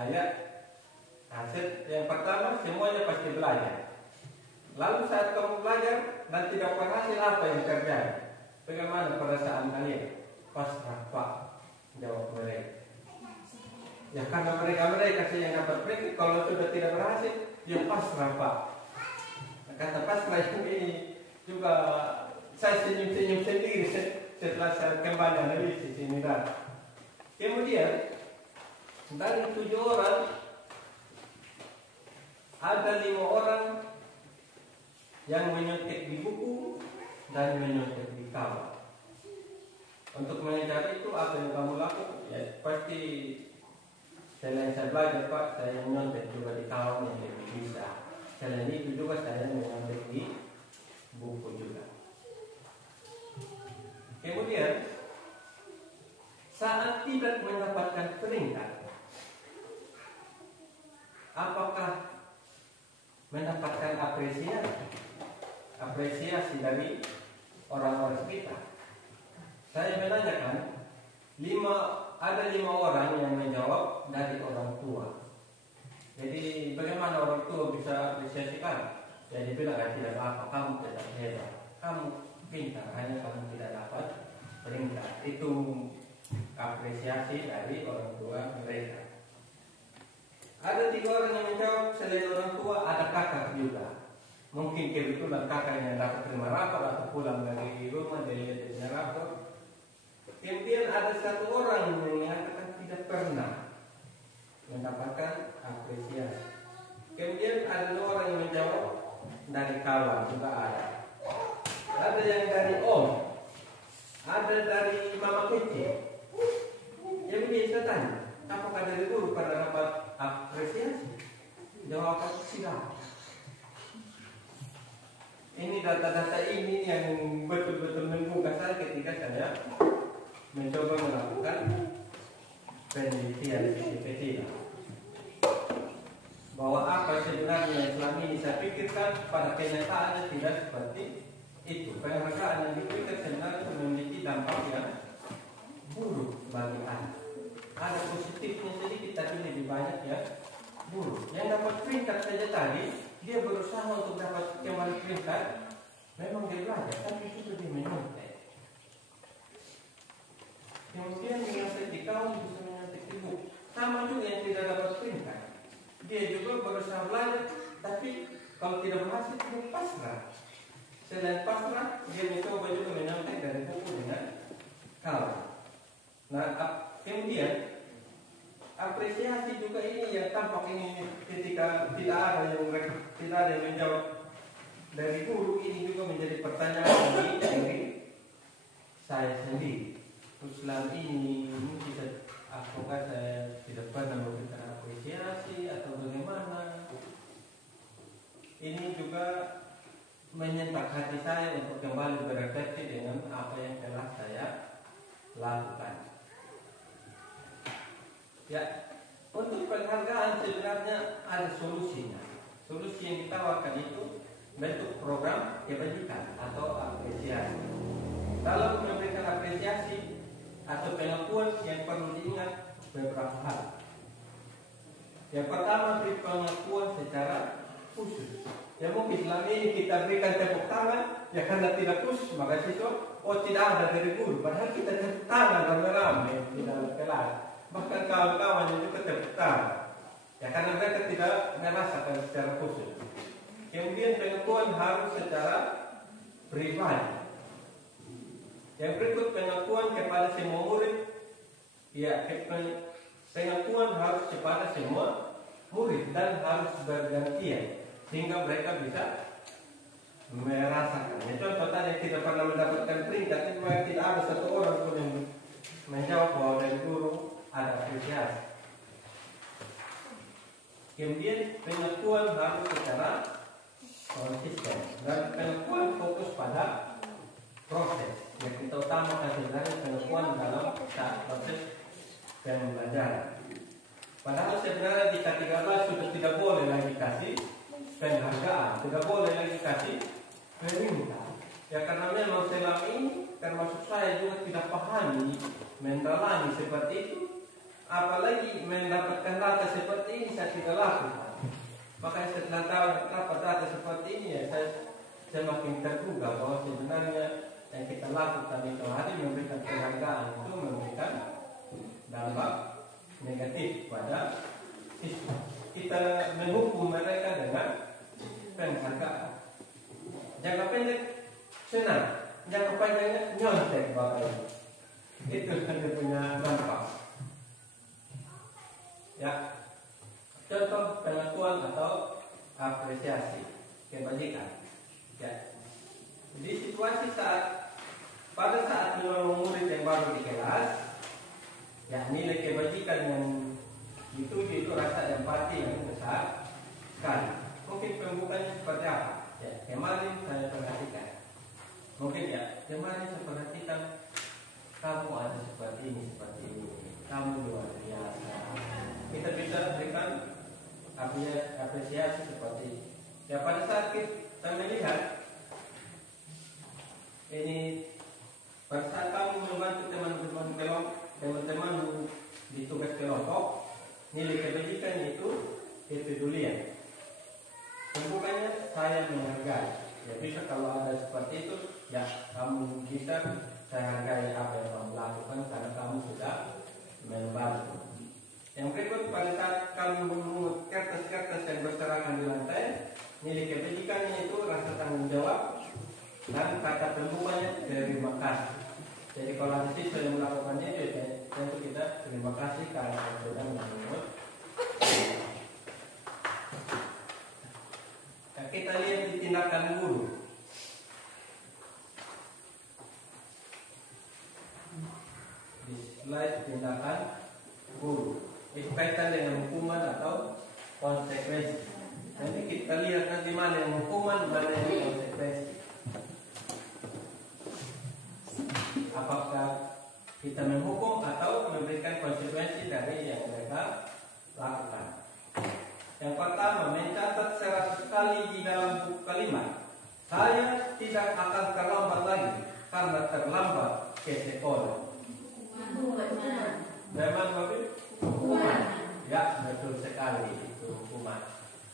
Ayat hasil yang pertama semuanya pasti belajar. Lalu saat kamu belajar dan tidak berhasil, apa yang terjadi? Bagaimana perasaan kalian? Pasrah Pak, jawab mereka. Ya karena mereka saja yang dapat peringkat. Kalau sudah tidak berhasil, ya pasrah Pak. Kata pasrah ini juga saya senyum-senyum sendiri setelah saya kembali analisis ini. Kemudian dari 7 orang ada 5 orang yang menyontek di buku dan menyontek di kawan. Untuk mengejar itu apa yang kamu lakukan? Ya pasti selain saya belajar Pak, saya menyontek juga di kawan yang lebih bisa. Selain itu juga saya menyontek di buku juga. Kemudian saat tidak mendapatkan peringkat, apakah mendapatkan apresiasi dari orang-orang sekitar? Saya menanyakan, ada 5 orang yang menjawab dari orang tua. Jadi bagaimana orang tua bisa apresiasikan? Ya dibilang tidak apa, kamu tidak hebat, kamu pintar, hanya kamu tidak dapat peringkat. Itu apresiasi dari orang tua mereka. Ada 3 orang yang menjawab selain orang tua, ada kakak juga. Mungkin kebetulan kakak yang dapat terima rapor atau pulang dari rumah dia terima rapor. Kemudian ada 1 orang yang mengatakan tidak pernah mendapatkan apresiasi. Kemudian ada 2 orang yang menjawab dari kawan juga ada. Ada yang dari om, ada dari mama kecil. Jadi saya tanya, apakah dari guru pernah dapat apresiasi? Jawaban tidak. Ini data-data ini yang betul-betul membuka saya ketika saya mencoba melakukan penelitian CPT, bahwa apa sebenarnya yang selama ini saya pikirkan pada kenyataannya tidak seperti itu. Penghargaan yang diberikan sebenarnya memiliki dampak yang buruk bagi anak. Ada positifnya sedikit tapi lebih banyak ya buruk. Yang dapat peringkat saja tadi, dia berusaha untuk dapat kembali peringkat. Memang dia belajar, tapi itu dia menyontek. Kemudian menyontek di kawan bisa menyontek di buku. Sama juga yang tidak dapat peringkat. Dia juga berusaha belajar, tapi kalau tidak berhasil dia pasrah. Selain pasrah, dia mencoba juga menyontek dari buku dengan kawan. Nah, kemudian apresiasi juga ini yang tampak ini ketika tidak ada yang menjawab dari guru, ini juga menjadi pertanyaan dari saya sendiri. Terus selama ini bisa apakah saya tidak pernah memberikan apresiasi atau bagaimana? Ini juga menyentak hati saya untuk kembali berefleksi dengan apa yang telah saya lakukan. Ya, untuk penghargaan sebenarnya ada solusinya. Solusi yang ditawarkan itu bentuk program kebajikan atau apresiasi. Dalam memberikan apresiasi atau pengakuan yang perlu diingat beberapa hal. Yang pertama, beri pengakuan secara khusus. Ya mungkin selama ini kita berikan tepuk tangan, ya karena tidak khusus maka siswa, tidak ada dari guru. Padahal kita tepuk tangan ramai-ramai di dalam kelas. Bahkan kawan-kawan yang juga tepuk tangan. Ya karena mereka tidak merasakan secara khusus. Kemudian pengakuan harus secara pribadi. Yang berikut pengakuan kepada semua murid. Ya, pengakuan harus kepada semua murid dan harus bergantian sehingga mereka bisa merasakan. Contoh tadi tidak pernah mendapatkan peringkat, itu tidak ada 1 orang pun yang menjawab bahwa dari guru ada apresiasi. Kemudian pengakuan harus secara konsisten dan pengakuan fokus pada proses. Yang kita utamakan sebenarnya pengakuan dalam proses pembelajaran. Padahal sebenarnya di K13 sudah tidak boleh lagi kasih penghargaan, tidak boleh lagi kasih peringkat. Ya karena memang selama ini termasuk saya juga tidak pahami, mendalami seperti itu. Apalagi mendapatkan data seperti ini saya tidak lakukan. Makanya setelah tahu dapat data seperti ini ya saya makin tergugah bahwa sebenarnya yang kita lakukan itu hari memberikan penghargaan itu memberikan dampak negatif pada siswa. Kita menghukum mereka dengan penghargaan. Jangka pendek senang, jangka panjangnya nyontek Bapak Ibu. Itu yang punya dampak. kebajikan. Ya. Di situasi pada saat menolong murid yang baru di kelas, ya nilai kebajikan yang dituju itu rasa empati yang besar sekali. Mungkin pembukaannya seperti apa? Ya, kemarin saya perhatikan. Mungkin ya, kemarin saya perhatikan kamu ada seperti ini. Kamu luar biasa. Kita bisa berikan apresiasi seperti ini. Ya pada saat kita melihat ini, pada saat kamu membantu teman-teman di tugas kelompok, nilai kebajikan itu kepedulian. Pembukanya saya menghargai. Ya bisa kalau ada seperti itu, ya kamu bisa saya hargai apa yang kamu lakukan karena kamu sudah membantu. Yang berikut, pada saat kamu memungut kertas-kertas yang berserakan di lantai, nilai kebajikannya itu rasa tanggung jawab dan kata pembukanya terima kasih. Jadi kalau ada siswa yang melakukannya, tentu kita terima kasih karena sudah memungut. Nah, kita lihat di tindakan guru. Di slide tindakan guru. Itu kaitan dengan hukuman atau konsekuensi. Nanti kita lihat nanti mana yang hukuman, mana yang konsekuensi. Apakah kita menghukum atau memberikan konsekuensi dari yang mereka lakukan. Yang pertama, mencatat 100 kali di dalam buku kalimat, saya tidak akan terlambat lagi karena terlambat ke sekolah. Memang Bapak? Hukuman. Ya, betul sekali, itu hukuman.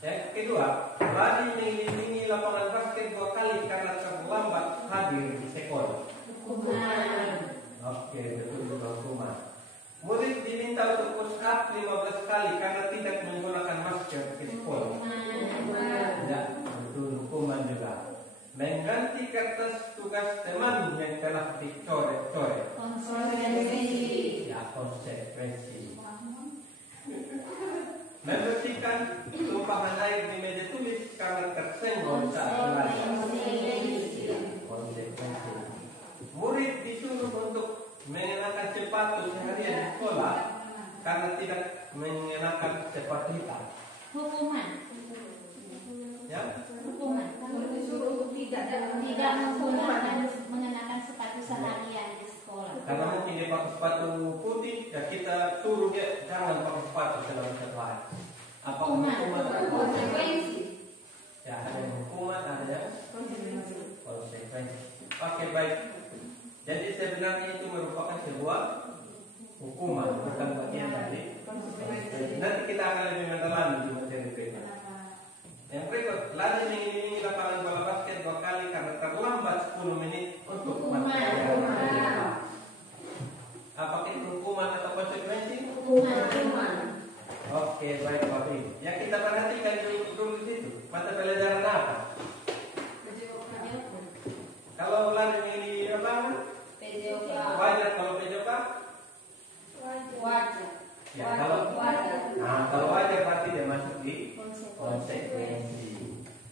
Yang kedua, lari mengelilingi lapangan basket 2 kali karena terlambat hadir di sekolah. Oke, betul juga hukuman. Murid diminta untuk push up 15 kali karena tidak menggunakan masker ke sekolah. Ya, betul hukuman juga. Mengganti kertas tugas teman yang telah dicoret-coret. Konsekuensi. Ya, konsekuensi. Membersihkan tumpahan air di meja tulis karena tersenggol saat belajar. Konsekuensi. Murid disuruh untuk mengenakan sepatu seharian di sekolah karena tidak mengenakan sepatu hitam. Hukuman. Ya? Hukuman. Disuruh tidak mengenakan sepatu seharian di sekolah. Karena mungkin dia pakai sepatu putih, ya kita suruh dia jangan pakai sepatu selama 1 hari. Apa hukuman? konsekuensi. Ya, ada yang hukuman, ada yang konsekuensi. Pakai baik. Jadi sebenarnya itu merupakan sebuah hukuman, bukan bagian dari konsekuensi. Nanti kita akan lebih mendalami di materi berikut. Yang berikut, lari mengelilingi lapangan bola basket 2 kali karena terlambat 10 menit untuk Hukuman. Apakah itu hukuman atau konsekuensi? Hukuman. Oke, baik Bapak Ibu. Yang kita perhatikan dulu di situ, mata pelajaran apa? Kalau lari mengelilingi lapangan, wajar. Kalau PJK? Wajar. Ya, kalau wajar. Nah, kalau wajar berarti dia masuk di konsekuensi.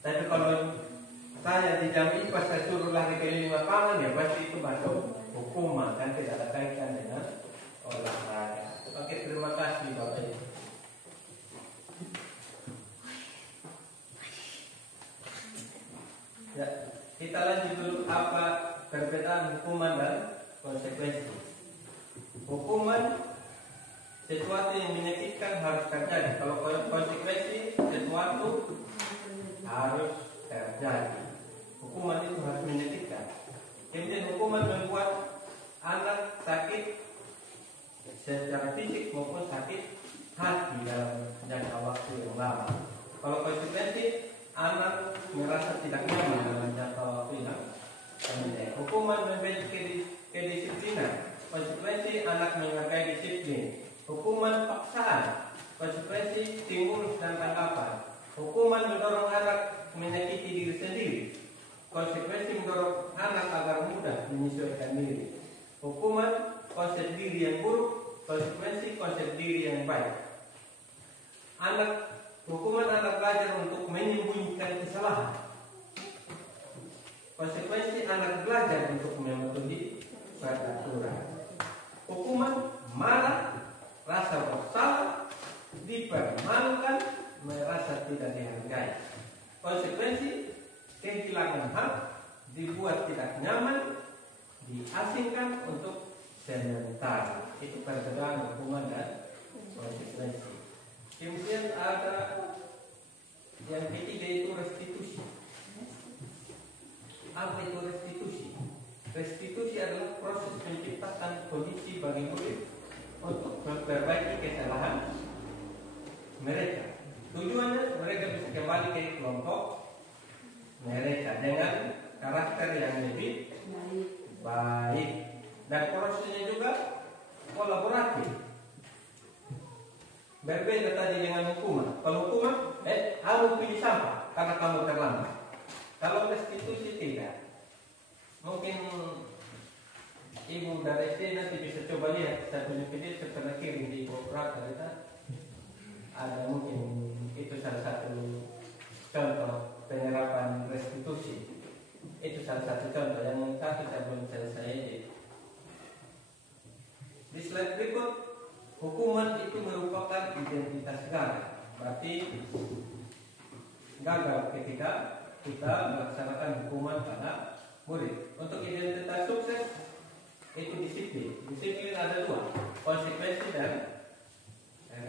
Tapi kalau saya di jam IPA saya suruh lari keliling lapangan, ya pasti itu masuk hukuman, kan tidak ada kaitan dengan olahraga. Oke, terima kasih Bapak Ibu. Ya, kita lanjut dulu apa perbedaan hukuman dan konsekuensi. Hukuman sesuatu yang menyakitkan harus terjadi. Kalau konsekuensi sesuatu harus terjadi. Hukuman itu harus menyakitkan. Kemudian hukuman membuat anak sakit secara fisik maupun sakit hati dalam jangka waktu yang lama. Kalau konsekuensi, anak merasa tidak nyaman dalam jangka waktu yang pendek. Hukuman membentuk kedisiplinan. Konsekuensi, anak menghargai disiplin. Hukuman paksaan. Konsekuensi, stimulus dan tanggapan. Hukuman mendorong anak menyakiti diri sendiri. Konsekuensi mendorong anak agar mudah menyesuaikan diri. Hukuman konsep diri yang buruk, konsekuensi konsep diri yang baik. Hukuman anak belajar untuk menyembunyikan kesalahan. Konsekuensi anak belajar untuk mematuhi peraturan. Hukuman marah, rasa bersalah, dipermalukan, merasa tidak dihargai. Konsekuensi kehilangan hak, dibuat tidak nyaman, diasingkan untuk sementara. Itu perbedaan hukuman dan konsekuensi. Kemudian ada yang ketiga itu restitusi. Apa itu restitusi? Restitusi adalah proses menciptakan kondisi bagi murid untuk memperbaiki kesalahan mereka. Tujuannya mereka bisa kembali ke kelompok mereka dengan karakter yang lebih baik. Dan prosesnya juga kolaboratif. Berbeda tadi dengan hukuman. Kalau hukuman, harus pilih sampah karena kamu terlambat. Kalau restitusi tidak. Mungkin ibu dari SD nanti bisa coba lihat. Saya punya video setelah kirim di beberapa ternyata ada mungkin itu salah satu contoh penerapan restitusi. Itu salah satu contoh yang satu saya belum selesai. Di slide berikut, hukuman itu merupakan identitas gagal. Berarti gagal ketika kita melaksanakan hukuman pada murid. Untuk identitas sukses itu disiplin. Disiplin ada dua, konsekuensi dan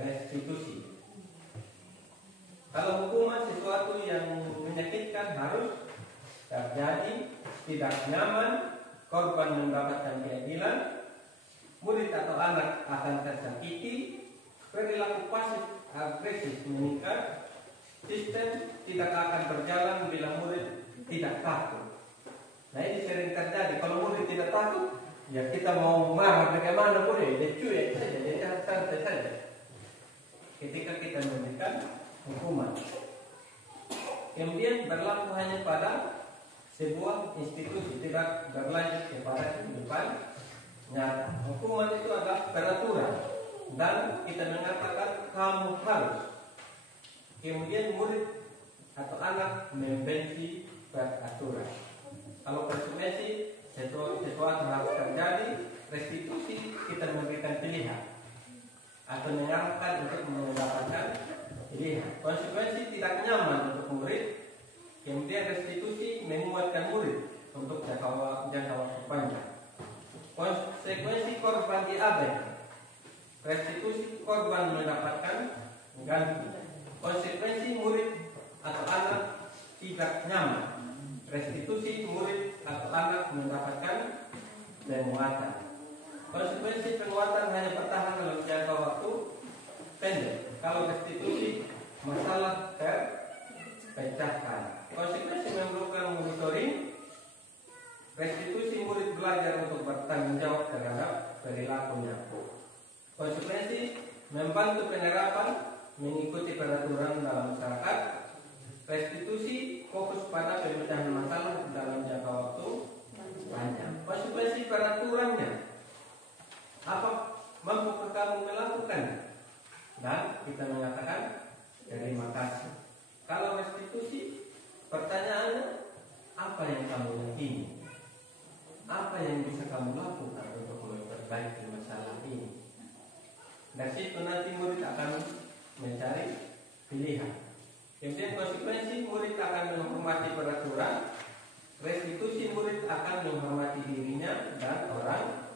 restitusi. Kalau hukuman sesuatu yang menyakitkan harus terjadi, tidak nyaman, korban mendapatkan keadilan, murid atau anak akan tersakiti, perilaku pasif agresif meningkat, sistem tidak akan berjalan bila murid tidak takut. Nah ini sering terjadi. Kalau murid tidak takut, ya kita mau marah bagaimana boleh, dia cuek saja, dia santai saja. Ketika kita memberikan hukuman, kemudian berlaku hanya pada sebuah institusi, tidak berlanjut kepada kehidupan nyata. Hukuman itu adalah peraturan dan kita mengatakan kamu harus. Kemudian murid atau anak membenci peraturan. Kalau konsekuensi sesuatu harus terjadi, restitusi kita memberikan pilihan atau mengarahkan untuk mendapatkan pilihan. Konsekuensi tidak nyaman untuk murid, kemudian restitusi menguatkan murid untuk jangka waktu panjang. Konsekuensi korban diabaikan, restitusi korban mendapatkan ganti. Konsekuensi murid atau anak tidak nyaman, restitusi murid atau anak mendapatkan penguatan. Konsekuensi penguatan hanya bertahan dalam jangka waktu pendek. Kalau restitusi masalah terpecahkan. Konsekuensi memerlukan monitoring. Restitusi murid belajar untuk bertanggung jawab terhadap perilakunya. Konsekuensi membantu penerapan mengikuti peraturan dalam masyarakat. Restitusi fokus pada pemecahan masalah dalam jangka waktu panjang. Konsekuensi peraturannya, apa mampukah kamu melakukan? Dan kita mengatakan terima kasih. Kalau restitusi, pertanyaannya apa yang kamu yakini? Apa yang bisa kamu lakukan untuk memperbaiki masalah ini? Dari situ nanti murid akan mencari pilihan. Kemudian konsekuensi murid akan menghormati peraturan, restitusi murid akan menghormati dirinya dan orang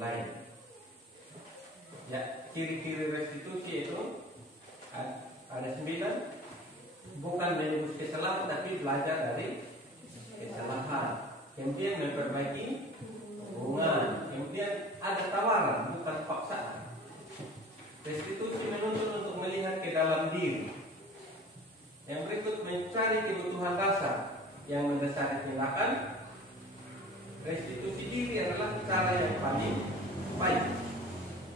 lain. Ya, ciri-ciri restitusi itu ada 9. Bukan menebus kesalahan, tapi belajar dari kesalahan. Kemudian memperbaiki hubungan. Kemudian ada tawaran, bukan paksaan. Restitusi menuntut untuk melihat ke dalam diri. Yang berikut mencari kebutuhan dasar yang mendasari tindakan. Restitusi diri adalah cara yang paling baik.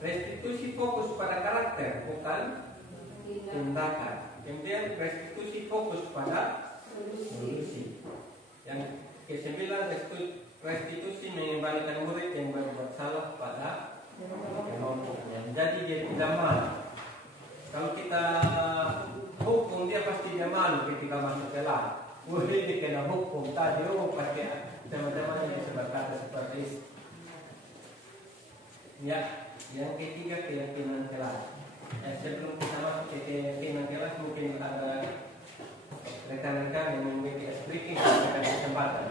Restitusi fokus pada karakter, bukan tindakan. Kemudian restitusi fokus pada solusi. Yang ke-9, restitusi mengembalikan murid yang berbuat salah pada kelompoknya. Jadi dia tidak malu. Kalau kita hukum dia pasti dia malu ketika masuk kelas. boleh dikena hukum tadi pakai teman-teman yang bisa berkata seperti itu. Ya, yang ketiga keyakinan kelas. Sebelum kita masuk ke keyakinan kelas, mungkin ada rekan-rekan yang memiliki speaking pada kesempatan.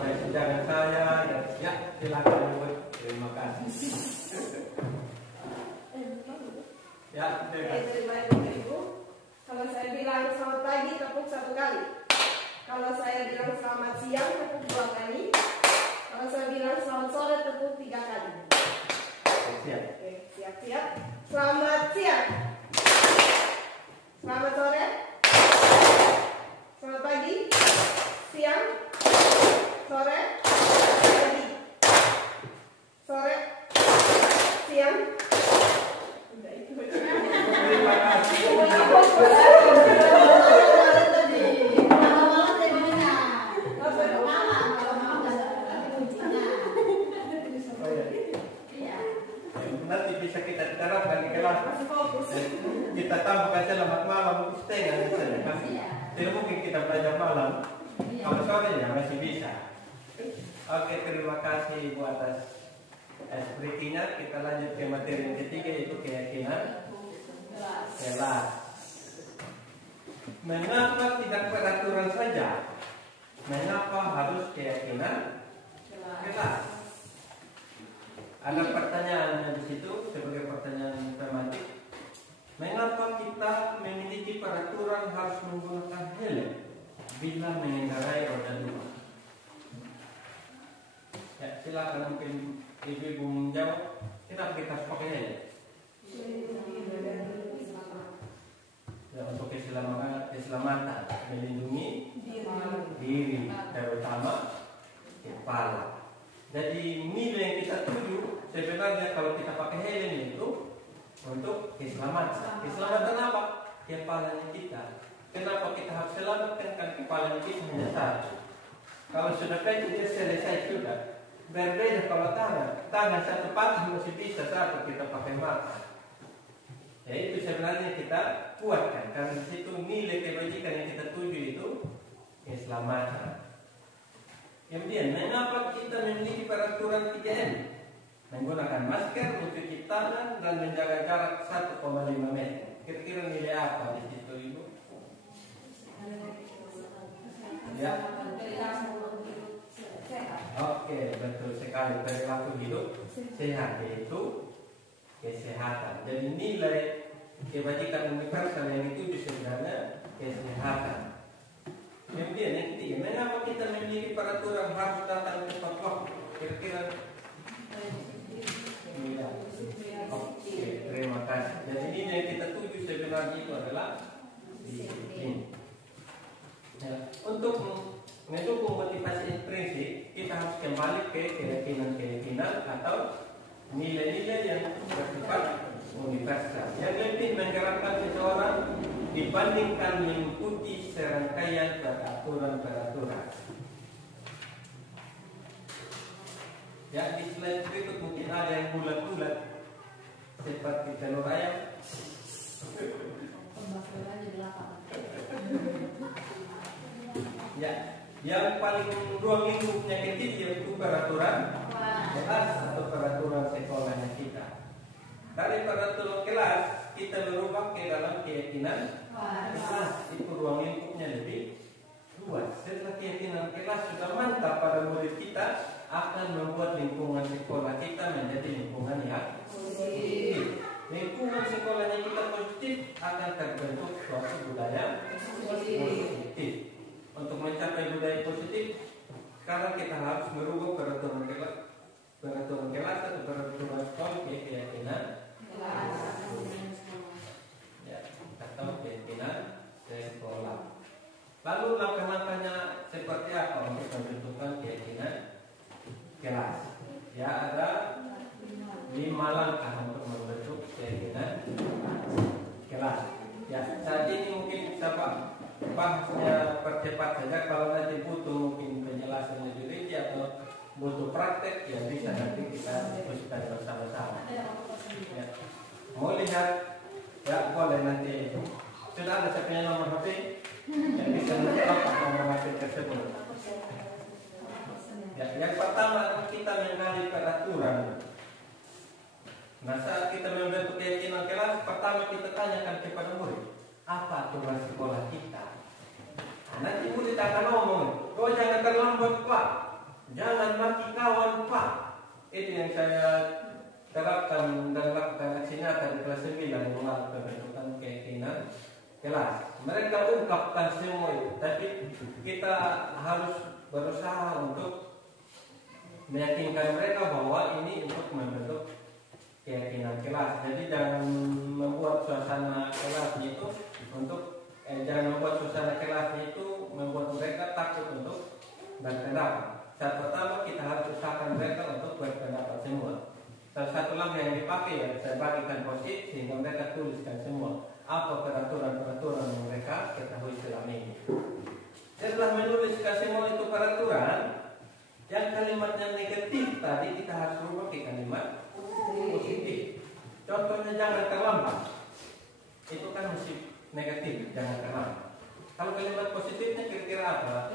Baik, jangan saya dan ya silakan buat. Terima kasih. Ya, Terima kasih Ibu. Kalau saya bilang selamat pagi, tepuk 1 kali. Kalau saya bilang selamat siang, tepuk 2 kali. Kalau saya bilang selamat sore, tepuk 3 kali. siap. Oke, siap-siap. Selamat siang. Selamat sore. Selamat pagi. Siang. Sore. Pagi. Sore. Siang. Udah itu. Terima kasih. Oh, ya. Nanti bisa kita terapkan di kelas. Kita tambahkan selamat malam setengah misalnya kan. Tidak mungkin kita belajar malam. Kalau sore ya masih bisa. Oke, terima kasih Ibu atas ekspresinya. Kita lanjut ke materi yang ketiga, yaitu keyakinan kelas. Mengapa tidak peraturan saja? Mengapa harus keyakinan kelas? Ada pertanyaannya di situ sebagai pertanyaan tematik. Mengapa kita memiliki peraturan harus menggunakan helm bila mengendarai roda 2? Ya, silakan mungkin ibu-ibu menjawab. Kenapa kita harus pakai helm? Ya, untuk keselamatan, melindungi diri, terutama kepala. Jadi nilai yang kita tuju sebenarnya kalau kita pakai helm itu untuk keselamatan. Keselamatan apa? Kepalanya kita. Kenapa kita harus selamatkan? Kan kepalanya kita hanya satu. Kalau sudah pecah dia selesai sudah. Berbeda kalau tangan satu patah masih bisa, satu kita pakai mata. Ya itu sebenarnya kita kuatkan karena di situ nilai kebajikan yang kita tuju itu keselamatan. Kemudian, mengapa kita memiliki peraturan 3M? Menggunakan masker, mencuci tangan, dan menjaga jarak 1,5 meter. Kira-kira nilai apa di situ, Ibu? Ya. Oke, betul sekali. Perilaku hidup sehat, yaitu kesehatan. Jadi nilai kebajikan universal yang dituju sebenarnya kesehatan. Kemudian yang ketiga, mengapa kita memiliki peraturan harus datang tepat waktu? Kira-kira? Oke, terima kasih. Jadi ini yang kita tuju sebenarnya itu adalah disiplin. Ya, untuk mendukung motivasi intrinsik, kita harus kembali ke keyakinan-keyakinan atau nilai-nilai yang bersifat universal yang lebih menggerakkan seseorang dibandingkan mengikuti serangkaian peraturan-peraturan. Ya, di slide berikut mungkin ada yang bulat-bulat seperti telur ayam. Ya, yang paling ruang lingkupnya kecil yaitu peraturan kelas atau peraturan sekolahnya kita. Dari peraturan kelas kita berubah ke dalam keyakinan kelas, itu ruang lingkupnya lebih luas. Setelah keyakinan kelas sudah mantap pada murid kita, akan membuat lingkungan sekolah kita menjadi lingkungan yang positif. Lingkungan sekolahnya kita positif, akan terbentuk suatu budaya positif. Untuk mencapai budaya positif, sekarang kita harus merubah peraturan kelas atau peraturan sekolah ke keyakinan ya, atau keyakinan sekolah. Lalu langkah-langkahnya seperti apa untuk membentukkan keyakinan kelas? Ya, ada 5 langkah untuk membentuk keyakinan kelas. Ya, saat ini mungkin bisa bahasnya percepat saja. Kalau nanti butuh mungkin penjelasan lebih rinci atau butuh praktek, ya bisa nanti kita diskusikan bersama-sama. Ya. Mau lihat? Ya boleh nanti. Sudah ada saya punya nomor HP? yang bisa menjawab materi tersebut. Ya, yang pertama kita mengenali peraturan. Nah, saat kita membentuk keyakinan kelas, pertama kita tanyakan kepada murid, apa aturan sekolah kita? Nanti murid akan ngomong, oh jangan terlambat Pak, jangan maki kawan Pak. Itu yang saya terapkan dan lakukan aksi nyata di kelas 9 yang melakukan pembentukan keyakinan kelas. Mereka ungkapkan semua itu, tapi kita harus berusaha untuk meyakinkan mereka bahwa ini untuk membentuk keyakinan kelas. Jadi jangan membuat suasana kelasnya itu jangan membuat suasana kelasnya itu membuat mereka takut untuk berpendapat. Saat pertama kita harus usahakan mereka untuk berpendapat semua. Salah satu langkah yang dipakai ya saya bagikan post-it sehingga mereka tuliskan semua apa peraturan-peraturan yang mereka ketahui selama ini. Setelah menuliskan semua itu peraturan, yang kalimatnya negatif tadi kita harus berubah ke kalimat positif. Contohnya jangan terlambat. Itu kan mesti negatif, jangan terlambat. Kalau kalimat positifnya kira-kira apa?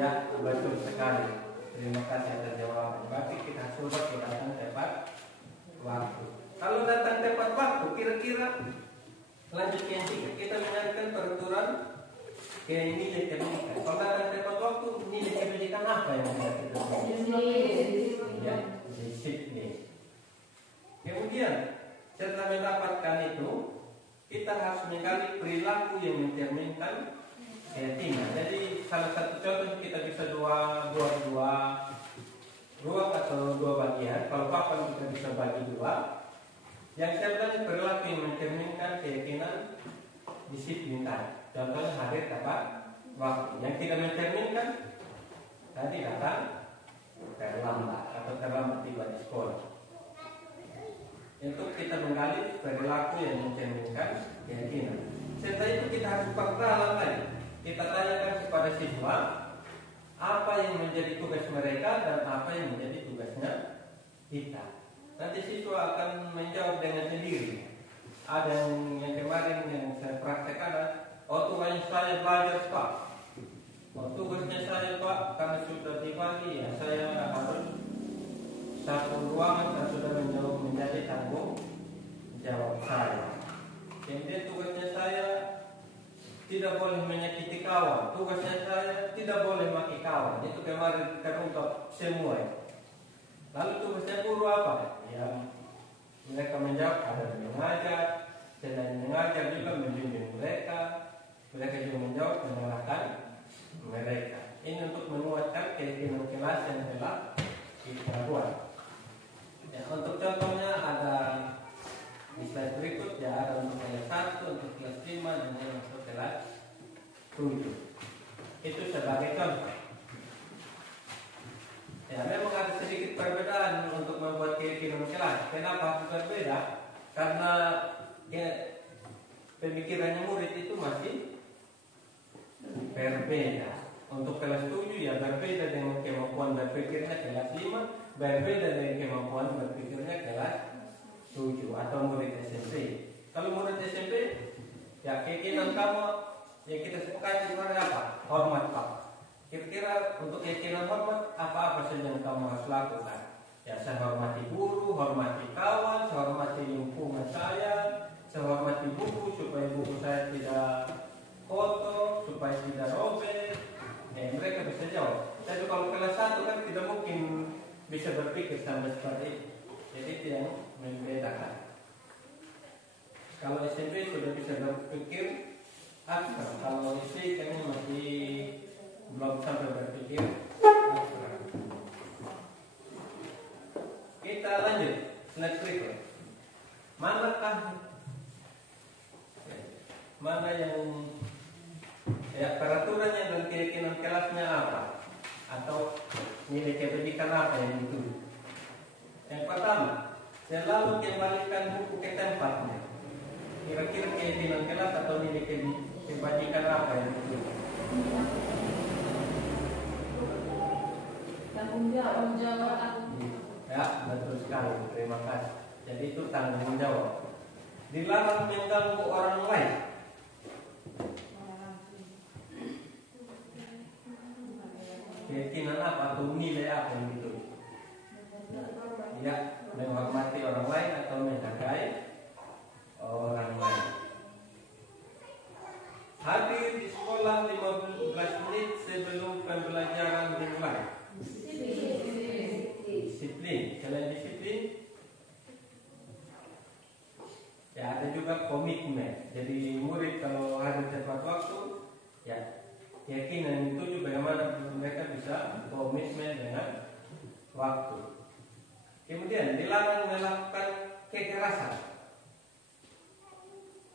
Ya, betul sekali. Terima kasih atas jawaban. Berarti kita harus berubah ke datang tepat waktu. Kalau datang tepat waktu, kira-kira lanjut ke yang tiga. Kita menjadikan peraturan ke nilai kebajikan. Kalau datang tepat waktu, nilai kebajikan apa yang kita lakukan? Ya, disiplin. Kemudian setelah mendapatkan itu, kita harus menggali perilaku yang mencerminkan keyakinan. Jadi salah satu contoh kita bisa dua atau dua bagian. Kalau papan kita bisa bagi dua. Yang sebenarnya perilaku yang mencerminkan keyakinan disiplin tadi. Contohnya hadir tepat waktu. Yang tidak mencerminkan tadi datang terlambat atau terlambat tiba di sekolah. Untuk kita menggali perilaku yang mencerminkan keyakinan. Setelah itu kita harus perdalam lagi. Kita tanyakan kepada siswa apa yang menjadi tugas mereka dan apa yang menjadi tugasnya kita. Nanti siswa akan menjawab dengan sendiri. Ada yang kemarin yang saya praktekkan, oh tugasnya saya belajar Pak. Oh tugasnya saya Pak, karena sudah dibagi ya saya harus satu ruangan dan sudah menjadi tanggung jawab saya. Kemudian tugasnya saya tidak boleh menyakiti kawan. Tugasnya saya tidak boleh maki kawan. Itu kemarin terungkap semua. Lalu tugasnya guru apa? Ya mereka menjawab ada yang mengajar, selain mengajar juga membimbing mereka. Mereka juga menjawab menyalahkan mereka. Ini untuk menguatkan keyakinan kelas yang telah kita buat. Ya, untuk contohnya ada di slide berikut ya, ada untuk kelas 1, untuk kelas 5 dan untuk kelas 7. Itu sebagai contoh. Ya, memang ada sedikit perbedaan untuk membuat keyakinan kelas. Kenapa harus berbeda? Karena ya, pemikirannya murid itu masih berbeda. Untuk kelas 7 ya berbeda dengan kemampuan berpikirnya kelas 5, berbeda dengan kemampuan berpikirnya kelas 7 atau murid SMP. Kalau murid SMP, ya keyakinan kamu yang kita sepakati sebagai apa? Hormat Pak. Kira-kira untuk keyakinan hormat apa saja yang kamu harus lakukan? Ya saya hormati guru, hormati kawan, saya hormati lingkungan saya hormati buku supaya buku saya tidak kotor, supaya tidak robek. Ya, mereka bisa jawab. Tapi kalau kelas 1 kan tidak mungkin bisa berpikir sampai seperti itu. Jadi itu yang membedakan. Kalau SMP sudah bisa berpikir abstrak. Kalau SD kami masih belum sampai berpikir abstrak. Kita lanjut slide berikut. Mana yang peraturannya dan keyakinan kelasnya apa? Atau nilai kebajikan apa yang dituju? Yang pertama, selalu kembalikan buku ke tempatnya. Kira-kira keyakinan kelas atau nilai kebajikan apa yang dituju? Tanggung jawab. Ya, betul sekali. Terima kasih. Jadi itu tanggung jawab. Dilarang mengganggu orang lain. keyakinan apa atau nilai apa yang dituju? Ya, menghormati orang lain atau menghargai orang lain. Hadir di sekolah 15 menit sebelum pembelajaran dimulai. Disiplin. Selain disiplin, ya ada juga komitmen. Jadi murid kalau hadir tepat waktu, ya keyakinan itu juga bagaimana mereka bisa komitmen dengan waktu. Kemudian dilarang melakukan kekerasan.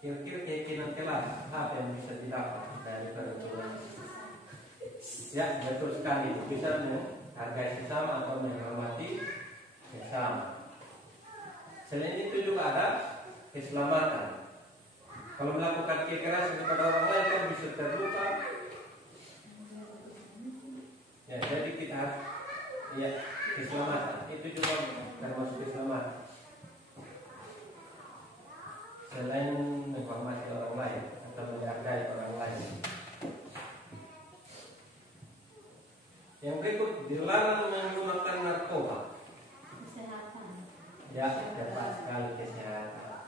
Kira-kira keyakinan kelas apa yang bisa didapat dari peraturan? Ya, betul sekali. Bisa menghargai sesama atau menghormati sesama. Selain itu juga ada keselamatan. Kalau melakukan kekerasan kepada orang lain kan bisa terluka. Ya, jadi kita harus keselamatan. Itu juga termasuk keselamatan. Selain menghormati orang lain atau menghargai orang lain. Yang berikut, dilarang menggunakan narkoba. Kesehatan. Ya, tepat sekali, kesehatan.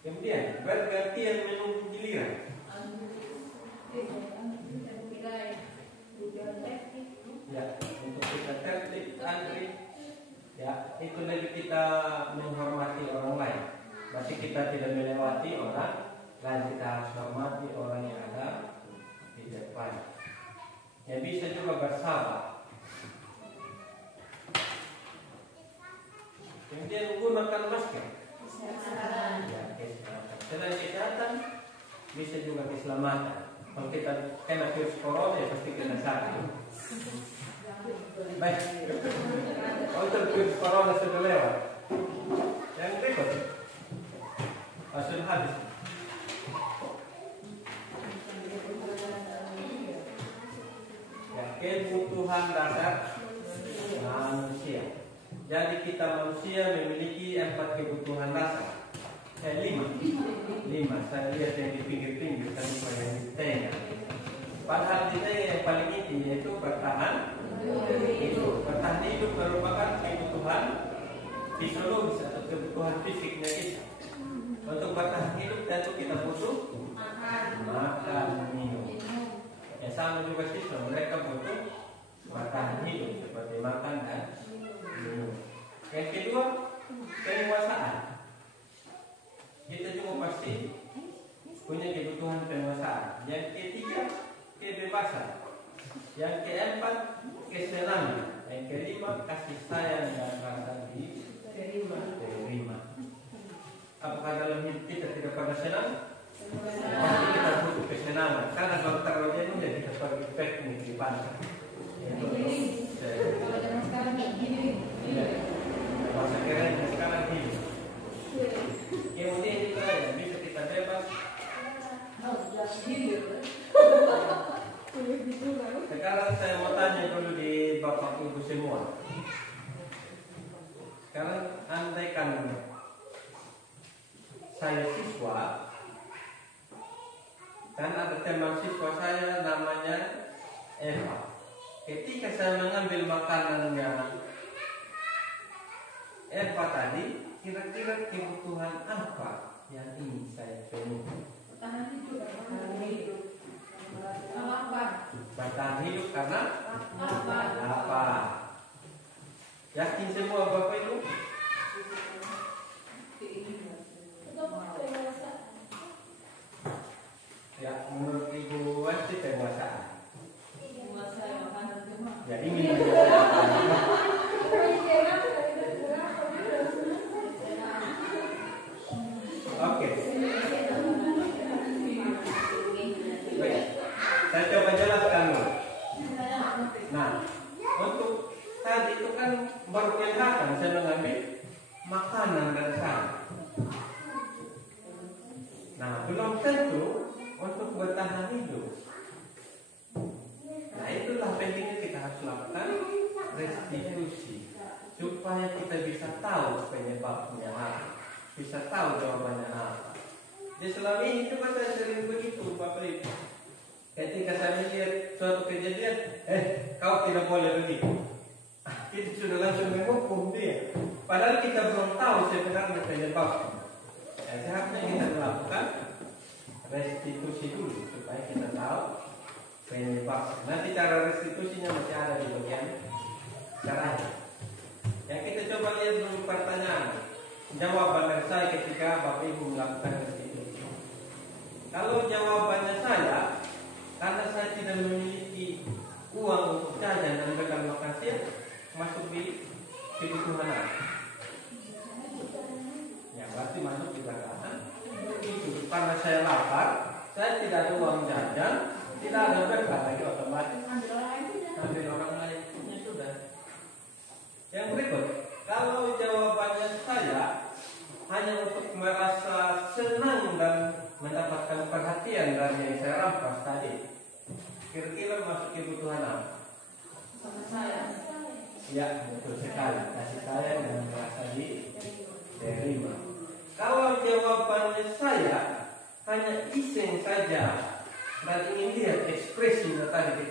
Kemudian bergantian menunggu giliran. Ya, untuk kita tertib antri. Ya, itu lebih kita menghormati orang lain. Berarti kita tidak melewati orang lain, kita harus hormati orang yang ada di depan. Ya, bisa juga bersabar. Kemudian menggunakan masker. Kesehatan. Ya, kesehatan. Selain kesehatan, bisa juga keselamatan. Kalau kita kena virus corona, ya pasti kena sakit. Baik, untuk virus corona sudah lewat. Yang berikut, sudah habis. Ya, kebutuhan dasar manusia. Jadi kita manusia memiliki 4 kebutuhan dasar. 5. Saya lihat yang di pinggir-pinggir tadi yang di tengah. Padahal di tengah yang paling inti yaitu bertahan hidup. Bertahan hidup merupakan kebutuhan fisiologis atau kebutuhan fisiknya kita. Untuk bertahan hidup tentu kita butuh makan, minum. Yang sama juga siswa, mereka butuh bertahan hidup seperti makan dan minum. Yang kedua, penguasaan. Kita juga pasti punya kebutuhan penguasaan. Yang ketiga, kebebasan. Yang keempat, kesenangan. Yang kelima, kasih sayang dan rasa diterima. Apakah dalam hidup kita tidak pernah senang? Pasti kita butuh kesenangan. Karena kalau terlalu jenuh, ya kita pergi piknik di pantai. Kalau zaman sekarang gini. Masa keren sekarang ini. Kemudian juga ya bisa kita bebas. Sekarang saya mau tanya dulu di Bapak Ibu semua. Sekarang andaikan saya siswa dan ada teman siswa saya namanya Eva. Ketika saya mengambil makanannya Eva tadi, kira-kira kebutuhan apa yang ingin saya penuhi? Bertahan hidup. Apa? Bertahan hidup karena Apa? apa? Yakin semua Bapak Ibu? Ya, menurut Ibu Wasti penguasaan. Ya, ingin menguasai. Oke. Baik. Saya coba jelaskan dulu. Nah, untuk tadi itu kan baru kelihatan saya mengambil makanan dan sayur. Nah, belum tentu untuk bertahan hidup. Nah, itulah pentingnya kita harus lakukan restitusi supaya kita bisa tahu penyebabnya apa, bisa tahu jawabannya apa. Di selama ini juga saya sering begitu, Bapak Ibu. Ketika saya melihat suatu kejadian, kau tidak boleh begitu. Itu sudah langsung menghukum dia. Padahal kita belum tahu sebenarnya penyebabnya. Seharusnya kita melakukan restitusi dulu supaya kita tahu penyebab. Nanti cara restitusinya masih ada di bagian caranya. Yang kita coba lihat dulu pertanyaan. Jawaban dari saya ketika Bapak Ibu melakukan restitusi. Kalau jawabannya saya, karena saya tidak memiliki uang untuk jajan dan bekal makan siang, masuk di kebutuhan. Ya berarti masuk di bakaran. Itu karena saya lapar, saya tidak ada uang jajan, tidak ada bekal lagi otomatis ambil orang lain. Ya sudah. Yang berikut, kalau jawabannya saya hanya untuk merasa senang dan mendapatkan perhatian dari yang saya rampas tadi, kira-kira masuk kebutuhan apa? Sama saya. Ya, betul sekali. Kasih sayang dan merasa diterima. Kalau jawabannya saya hanya iseng saja dan ingin lihat ekspresinya tadi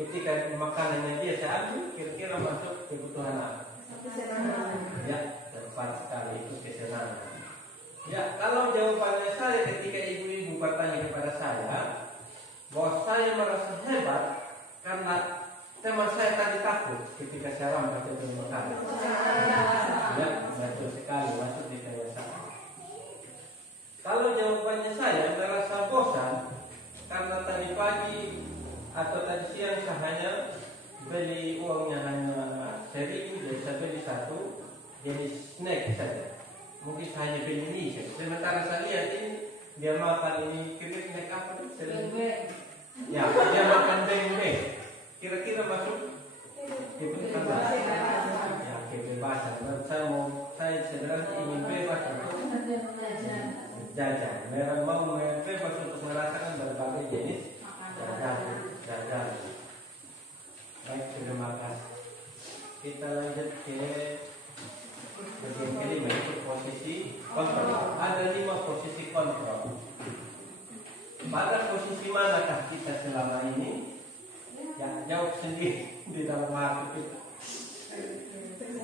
ketika makanannya dia saya ambil, kira-kira masuk kebutuhan apa? Kesenangan. Ya, tepat sekali, itu kesenangan. Ya, kalau jawabannya saya ketika ibu-ibu bertanya kepada saya bahwa saya merasa hebat karena teman saya tadi takut ketika saya rampas itu makanan. Ya, betul sekali, masuk di kebiasaan. Kalau jawabannya saya merasa bosan karena tadi pagi atau tadi siang saya hanya beli uangnya hanya 1.000, jadi saya beli satu jadi snack saja. Mungkin saya hanya beli mie. Sementara saya lihat ini dia makan ini kira snack apa? Ya, dia makan beng-beng. Kira-kira masuk kebebasan. Ya, kebebasan. Dan saya sebenarnya ingin bebas untuk jajan. Memang mau bebas untuk merasakan berbagai jenis jajan. Baik, terima kasih. Kita lanjut ke bagian kelima, itu posisi kontrol. Ada 5 posisi kontrol. Pada posisi manakah kita selama ini? Ya, jawab sendiri di dalam hati kita.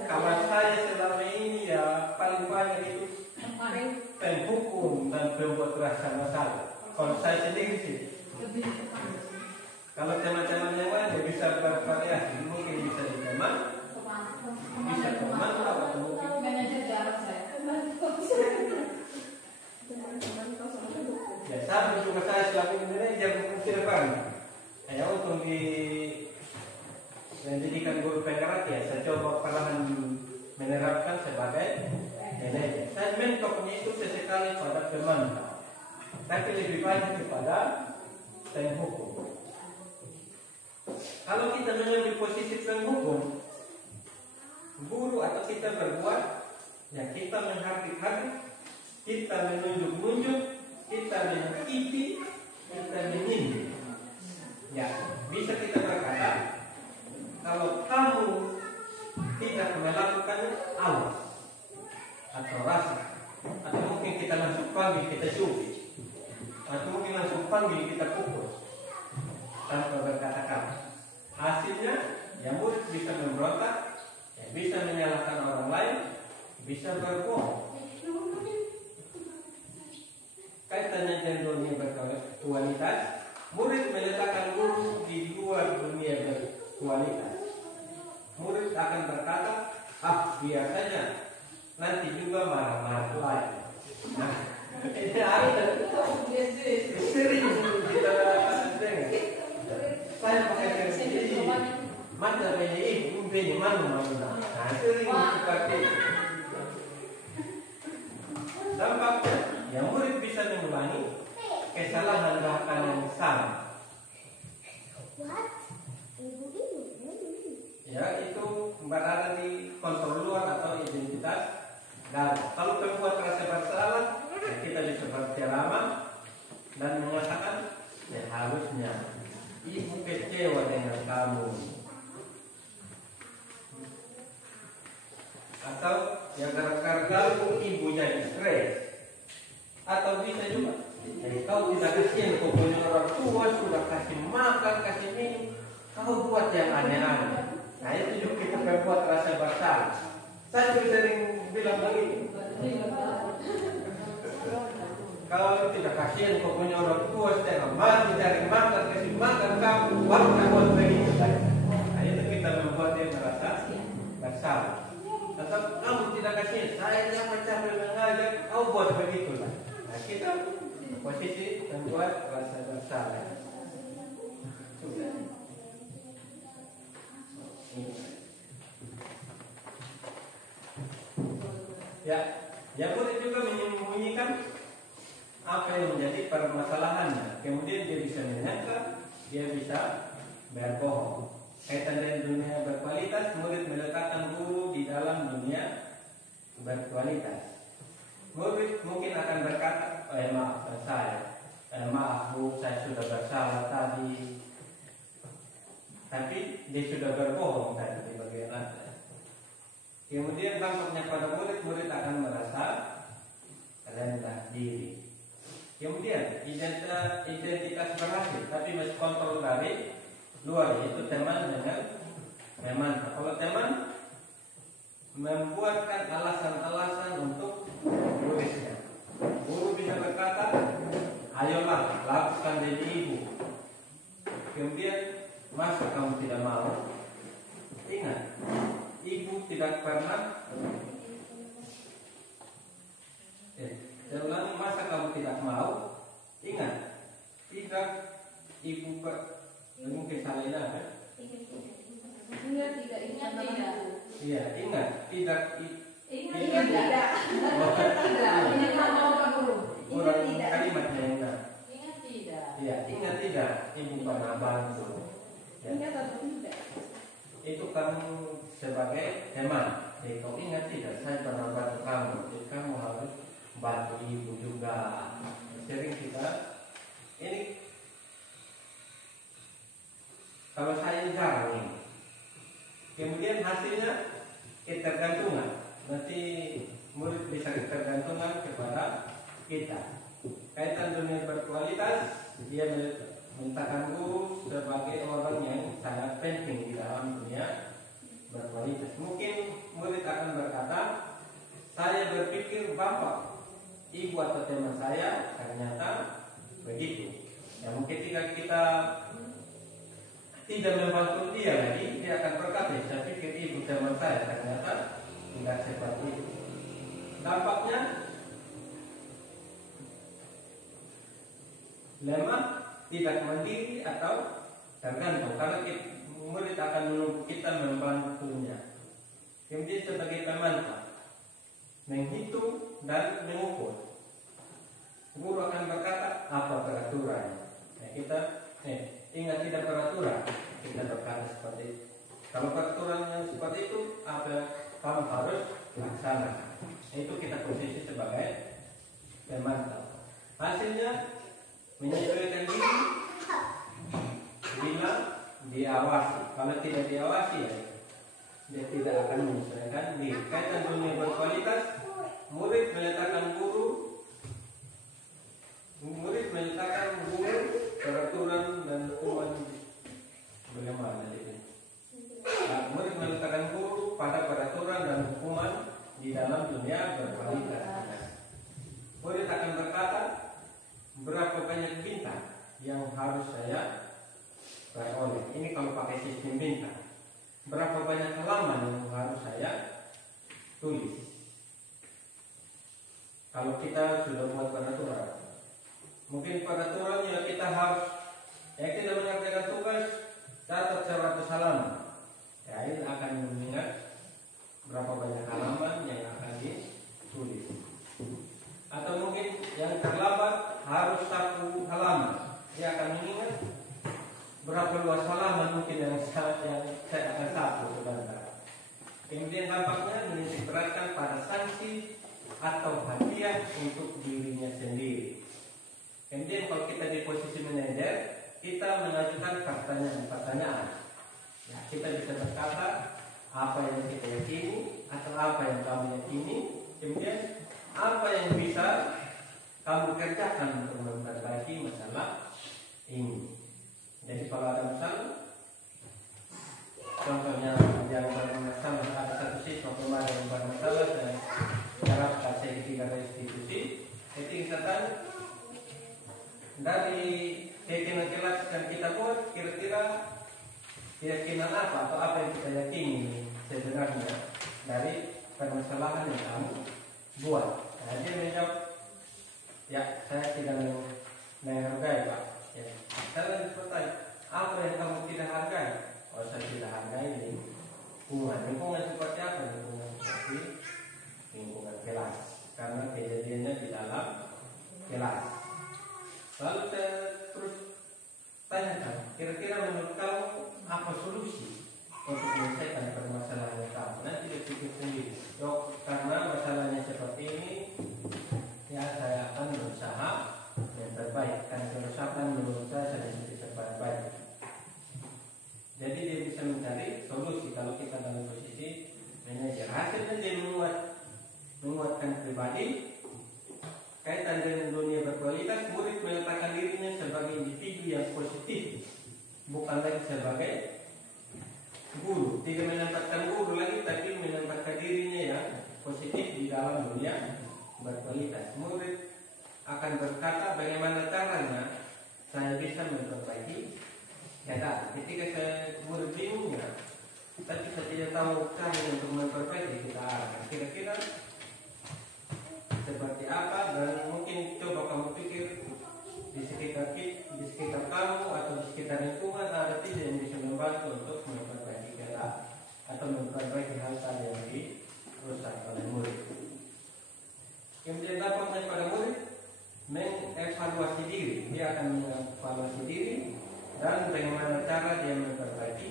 Kalau saya selama ini ya paling banyak itu penghukum dan pembuat rasa masalah. Kalau saya sendiri sih. Kalau teman-teman yang lain bisa bervariasi, mungkin bisa di teman, bisa teman atau mungkin manajer jarak saya. ya sama juga saya selama ini manajer mengkirakan. Saya untung di pendidikan guru penggerak ya, saya coba perlahan menerapkan sebagai manajer. Saya mentoknya itu sesekali pada teman, tapi lebih banyak kepada penghukum. Kalau kita mengambil posisi penghukum, guru atau kita berbuat, ya kita menghardik-hardik, kita menunjuk-nunjuk, kita menyakiti, kita menyindir. Ya, bisa kita berkata, kalau kamu tidak melakukannya, awas atau rasa, atau mungkin kita langsung panggil, kita cubit, atau mungkin langsung panggil, kita pukul tanpa berkata-kata. Hasilnya, yang murid bisa memberontak, ya, bisa menyalahkan orang lain, bisa berbohong. Kaitannya dengan dunia berkualitas, murid meletakkan guru di luar dunia berkualitas. Murid akan berkata, biar saja, nanti juga marah-marah lain. Nah, ini ada sering kita dengar. Saya pakai sendiri, mata beli ini mana. Nah, sering seperti itu. Dampaknya, yang murid bisa mengulangi kesalahan bahkan yang sama. Ya, itu berada di kontrol luar atau identitas dalam. Kalau pembuat rasa bersalah, ya kita bisa berceramah dan mengatakan, ya harusnya ibu kecewa dengan kamu. Atau ya gara-gara kamu ibu jadi stres. Atau bisa juga, jadi kau tidak kasihan kau punya orang aneh-aneh. Nah itu juga kita membuat rasa bersalah. Saya juga sering bilang begini, kalau tidak kasihan kok punya orang tua setengah mati cari makan, kasih makan kamu, baru nak buat begitu. Nah itu kita membuat dia merasa bersalah. Atau kamu tidak kasihan, saya capek-capek mengajar, kau buat begitulah. Nah kita posisi membuat rasa bersalah. Sudah. Ya, yang boleh juga menyembunyikan apa yang menjadi permasalahannya. Kemudian dia bisa menyangka, dia bisa berbohong. Kaitan dengan dunia berkualitas, murid meletakkan guru di dalam dunia berkualitas. Murid mungkin akan berkata, maaf saya, maaf bu, saya sudah bersalah tadi. Tapi dia sudah berbohong tadi di bagian atas. Kemudian dampaknya pada murid akan merasa rendah diri. Kemudian identitas berhasil, tapi masih kontrol dari luar, yaitu teman dengan memantau. Kalau teman membuatkan alasan-alasan untuk muridnya, guru bisa berkata, ayolah lakukan jadi ibu. Kemudian masa kamu tidak mau? Ingat, ibu tidak pernah. Saya ulangi, masa kamu tidak mau? Ingat, tidak ibu mungkin salahnya apa? Ingat tidak. Iya, ingat tidak. Ingat tidak. Ingat mau Pak Guru. Kurang kalimatnya ingat. Ingat tidak. Iya, ingat tidak ibu pernah bantu. Ya. Ingat atau tidak? Itu kamu sebagai teman. Jadi kau ingat tidak, saya pernah bantu kamu. Jadi kamu harus bantu ibu juga. Sering kita ini, kalau saya jarang ini, kemudian hasilnya ketergantungan. Nanti murid bisa ketergantungan kepada kita. Kaitan dunia berkualitas, dia mintakan guru sebagai orang yang sangat penting di dalam dunia berkualitas. Mungkin murid akan berkata, saya berpikir bapak, ibu atau teman saya ternyata begitu. Ya mungkin ketika kita tidak membantu dia lagi, dia akan berkata, saya pikir ibu teman saya ternyata tidak seperti itu. Dampaknya lemah, tidak mandiri atau tergantung, karena murid akan menunggu kita membantunya. Kemudian sebagai pemantau, menghitung dan mengukur. Guru akan berkata apa peraturan. Nah, kita ingat tidak peraturan, kita berkata seperti itu. Kalau peraturan yang seperti itu, apa kamu harus laksanakan. Itu kita posisi sebagai pemantau. Hasilnya menyesuaikan diri bila diawasi. Kalau tidak diawasi, ya, dia tidak akan menyesuaikan diri. Kaitan dunia berkualitas, murid meletakkan guru peraturan dan hukuman bagaimana jadi. Nah, murid meletakkan guru pada peraturan dan hukuman di dalam dunia berkualitas. Murid akan berkata, berapa banyak bintang yang harus saya peroleh. Ini kalau pakai sistem bintang. Berapa banyak halaman yang harus saya tulis. Kalau kita sudah buat peraturan, mungkin peraturannya kita harus, yang tidak mengerjakan tugas catat 100 halaman. Ya, ini akan mengingat berapa banyak halaman yang akan ditulis. Atau mungkin yang terlambat harus 1 halaman. Dia akan mengingat berapa luas halaman mungkin yang saya akan 1 sebentar. Kemudian dampaknya menitik beratkan pada sanksi atau hadiah untuk dirinya sendiri. Kemudian kalau kita di posisi manajer, kita mengajukan pertanyaan. Ya, kita bisa berkata apa yang kita yakini atau apa yang kamu yakini. Kemudian apa yang bisa kamu kerjakan untuk memperbaiki masalah ini. Jadi kalau ada masalah, contohnya yang bermasalah, ada satu siswa kemarin yang bermasalah dan harap kasih tiga restitusi. Jadi kita tanya dari keyakinan kelas yang kita buat, kira-kira keyakinan apa atau apa yang kita yakini sebenarnya dari permasalahan yang kamu buat. Nah, dia menjawab, ya saya tidak menghargai Pak. Ya. Saya bertanya, apa yang kamu tidak hargai? Oh, saya tidak hargai lingkungan. Lingkungan seperti apa? Lingkungan seperti lingkungan kelas. Karena kejadiannya di dalam kelas. Lalu saya terus tanyakan, kira-kira menurut kamu apa solusi untuk menyelesaikan permasalahan kamu? Nanti dia pikir sendiri. Karena masalahnya seperti ini, ya saya akan berusaha yang terbaik. Karena kerusakan menurut saya bisa terbaik. Jadi dia bisa mencari solusi kalau kita dalam posisi manajer. Hasilnya dia menguatkan pribadi. Kaitan dengan dunia berkualitas, murid meletakkan dirinya sebagai individu yang positif, bukan lagi sebagai guru. Tidak menempatkan guru lagi, tapi menempatkan dirinya yang positif di dalam dunia berkualitas. Murid akan berkata bagaimana caranya saya bisa memperbaiki keadaan. Ketika saya murid bingung ya, tapi saya tidak tahu cara untuk memperbaiki kita arahkan. Kira-kira seperti apa, dan mungkin coba kamu pikir di sekitar kamu atau di sekitar lingkungan ada tidak yang bisa membantu untuk memperbaiki keadaan atau memperbaiki hal-hal yang dirusak oleh murid. Kemudian dapatnya pada murid mengevaluasi diri, dia akan mengevaluasi diri dan bagaimana cara dia memperbaiki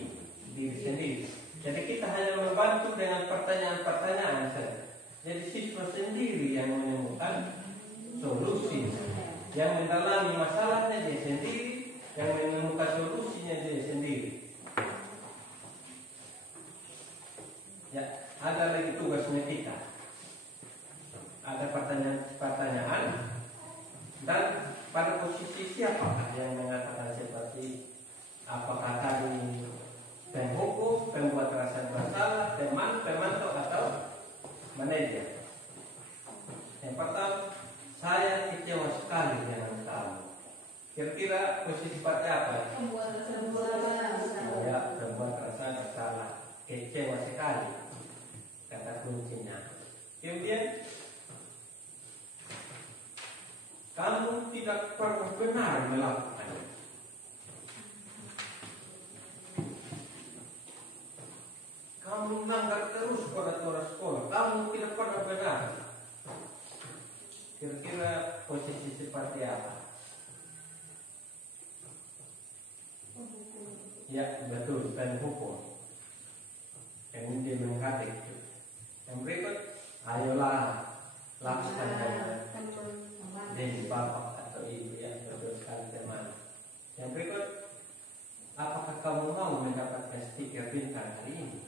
diri sendiri. Jadi kita hanya membantu dengan pertanyaan-pertanyaan saja. Jadi siswa sendiri yang menemukan solusi, yang mendalami masalahnya dia sendiri, yang menemukan solusinya dia sendiri. Ya, ada lagi tugasnya kita. Ada pertanyaan dan pada posisi siapakah yang mengatakan seperti apakah tadi penghukum, pembuat rasa bersalah, teman, pemantau atau manajer. Yang pertama, saya kecewa sekali dengan kamu. Kira-kira posisi seperti apa? Membuat rasa bersalah. Ya, membuat rasa bersalah. Kecewa sekali. Kata kuncinya. Kemudian, kamu tidak pernah benar melakukannya. Kamu melanggar terus peraturan sekolah. Kamu tidak pernah benar. Kira-kira posisi seperti apa? Ya, betul, dan hukum. Kemudian menghadik. Yang berikut, ayolah lakukan dengan bapak atau ibu yang betul sekali teman. Yang berikut, apakah kamu mau mendapatkan stiker bintang hari ini?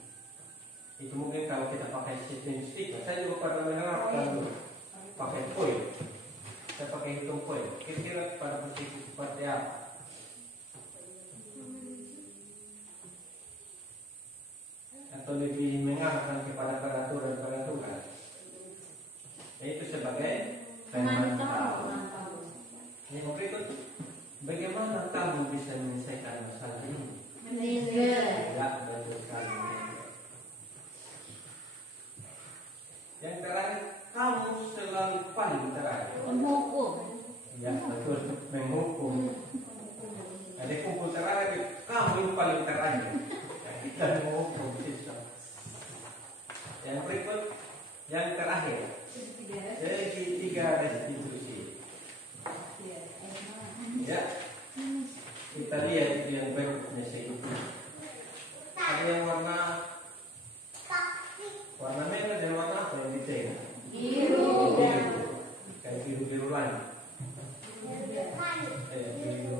Itu mungkin kalau kita pakai sistem stiker. Saya juga pernah menerapkan dulu pakai poin. Saya pakai hitung poin. Kira-kira pada posisi seperti apa? Atau lebih mengarahkan kepada peraturan. Itu sebagai pemantau. Yang berikut, bagaimana kamu bisa menyelesaikan masalah ini? Ya, betul sekali. Yang terakhir, kamu selalu paling terakhir. Menghukum. Ya, betul, menghukum. Ada kumpul terakhir, kamu yang paling terakhir. Kita menghukum siswa. Yang berikut, yang terakhir, segitiga restitusi. Ya, kita lihat yang berikutnya segitiga. Ada yang warna merah dan warna apa yang di tengah? Biru. Kayak biru-biru lagi. Biru.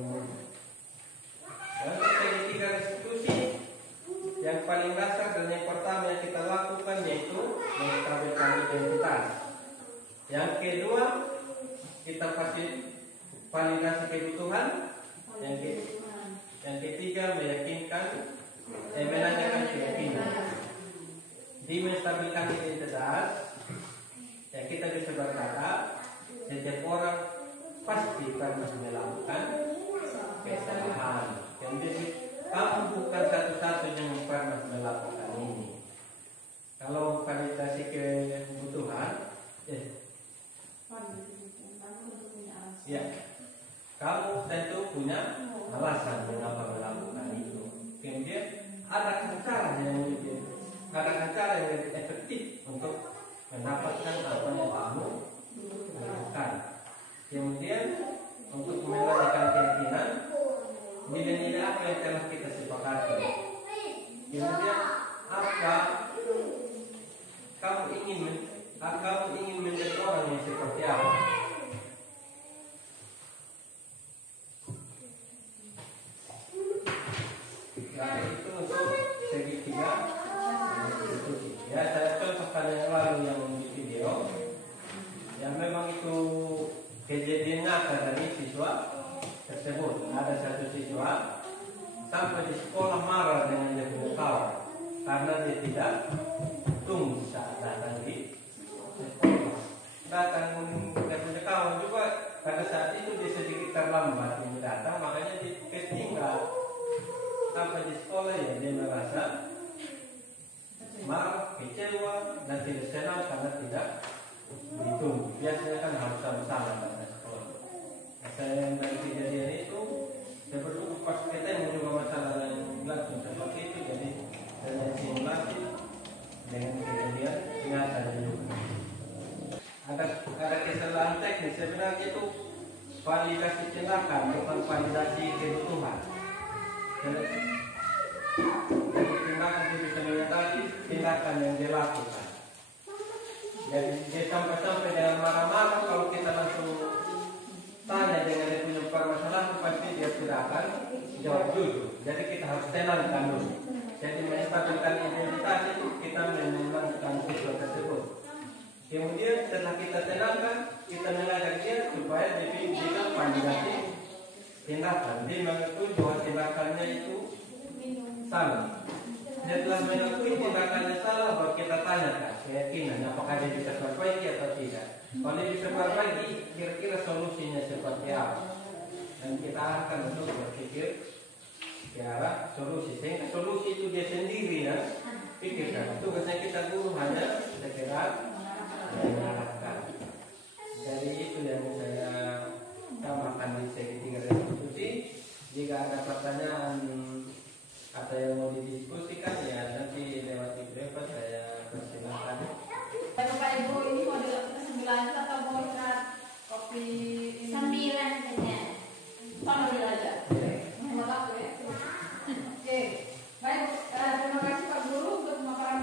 Lalu segitiga restitusi yang paling dasar dan yang pertama yang kita lakukan yaitu menstabilkan identitas. Yang kedua, kita kasih validasi kebutuhan. Yang ketiga, meyakinkan menanyakan keyakinan. Di menstabilkan identitas, ya kita bisa berkata setiap orang pasti pernah melakukan kesalahan. Jadi kamu bukan satu-satunya yang pernah melakukan ini. Kalau validasi kebutuhan, ya, kamu tentu punya alasan mengapa melakukan itu. Kemudian ada cara yang lebih efektif untuk mendapatkan apa yang kamu lakukan. Kemudian untuk menanyakan keyakinan, nilai-nilai apa yang telah kita sepakati. Kemudian apa kamu ingin menjadi orang yang seperti apa? Nah, itu untuk segi 3. Ya, saya contohkan yang lalu yang di video. Yang memang itu kejadian nyata dari siswa tersebut. Ada satu siswa sampai di sekolah marah dengan dia punya kawan karena dia tidak tunggu saat datang di sekolah. Datang dia punya kawan juga pada saat itu dia sedikit terlambat ini datang, makanya dia ketinggal sampai di sekolah. Ya, dia merasa marah, kecewa, dan tidak senang karena tidak ditunggu. Biasanya kan harus sama-sama pada sekolah. Saya dari kejadian itu, saya bersyukur pas ketemu juga masalah yang langsung seperti itu. Jadi saya simulasi dengan kejadian nyata juga. Ada kesalahan teknis sebenarnya itu validasi tindakan bukan validasi kebutuhan. Jadi tindakan itu bisa menyadari tindakan yang dilakukan. Jadi dia sampai dengan marah-marah, kalau kita langsung tanya dengan dia punya permasalahan, pasti dia tidak akan jawab jujur. Jadi kita harus tenangkan dulu. Jadi menstabilkan identitas itu kita menenangkan siswa tersebut. Kemudian setelah kita tenangkan, kita mengajak dia supaya dia bisa validasi tindakan. Dia mengakui bahwa tindakannya itu salah. Dia telah mengakui tindakannya salah, baru kita tanyakan keyakinan apakah dia bisa perbaiki atau tidak. Kalau dia bisa perbaiki, kira-kira solusinya seperti apa? Dan kita akan untuk berpikir ke arah solusi. Sehingga solusi itu dia sendiri ya pikirkan. Tugasnya kita guru hanya segera mengarahkan. Jadi itu yang saya tambahkan di segi 3 restitusi. Jika ada pertanyaan atau yang mau didiskusikan, ya nanti lewat berapa saya persilakan. Bapak Ibu, ini mau dilakukan 9 atau mau istirahat kopi 9 saja. sama aja. Mau aku ya. Oke. Baik, terima kasih Pak Guru untuk pemaparan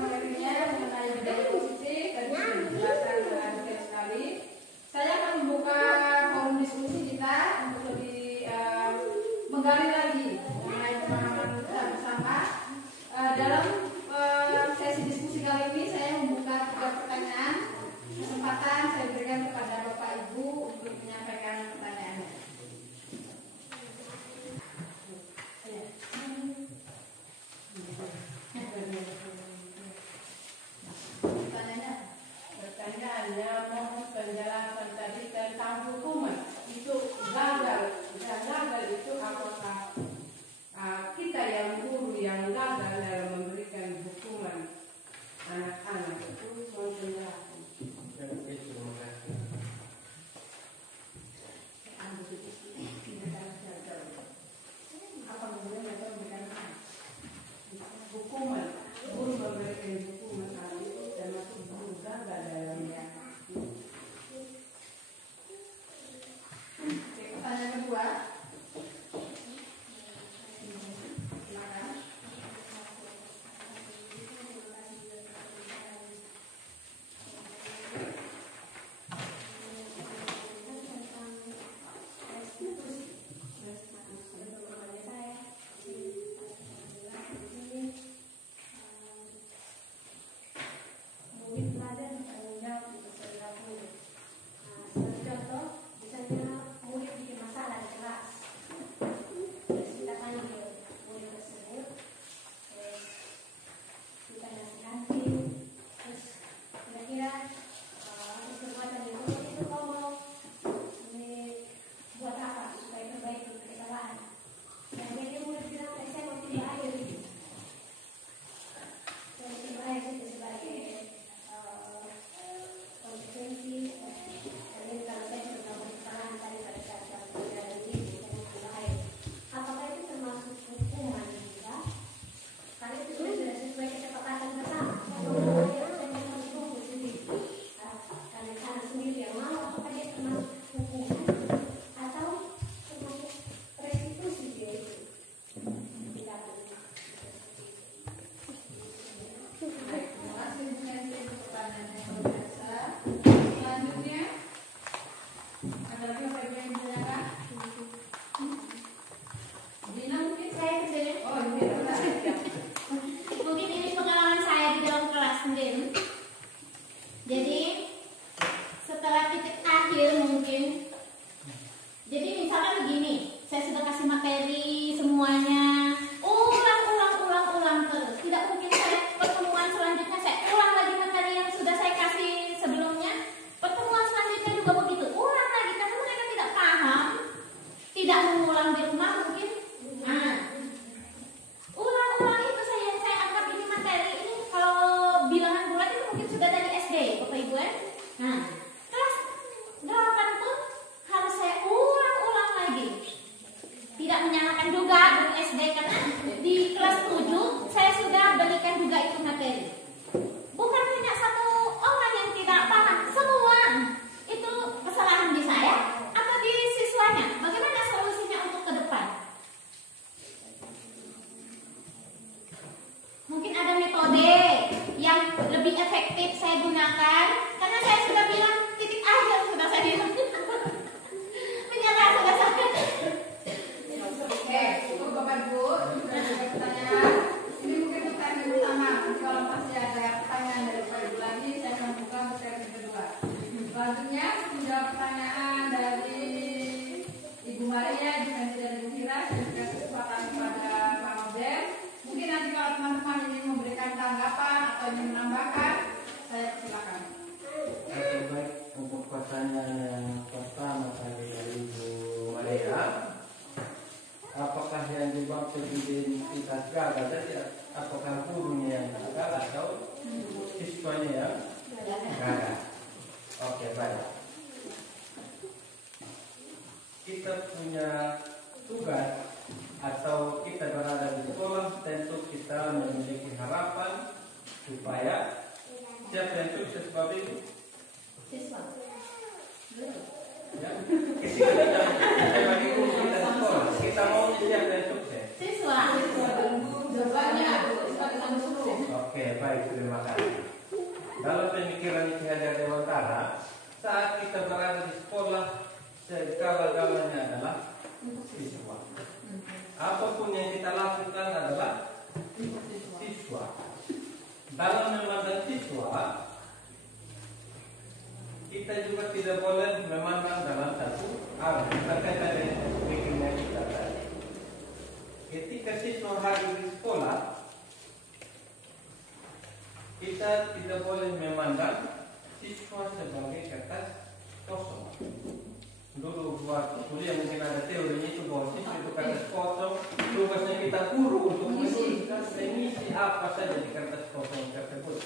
gagal saja, apakah gurunya yang gagal atau siswanya yang gagal. Oke, baik. Kita punya tugas atau kita berada di sekolah, tentu kita memiliki harapan supaya siapa yang sukses Bapak Ibu? Siswa. Ya, kita bagi guru kita di sekolah, kita mau siapa yang sukses? Siswa. Jawabannya siswa dengan sukses. Oke, baik, terima kasih. Dalam pemikiran Ki Hajar Dewantara, saat kita berada di sekolah, segala-galanya adalah siswa. Apapun yang kita lakukan adalah siswa. Dalam memandang siswa, kita juga tidak boleh memandang dalam satu arah. Terkait dengan pikirnya kita tadi. Ketika siswa hadir di sekolah, kita tidak boleh memandang siswa sebagai kertas kosong. Dulu buat kuliah mungkin ada teorinya itu bahwa siswa itu kertas kosong, tugasnya kita guru untuk menuliskan mengisi apa saja di kertas kosong tersebut.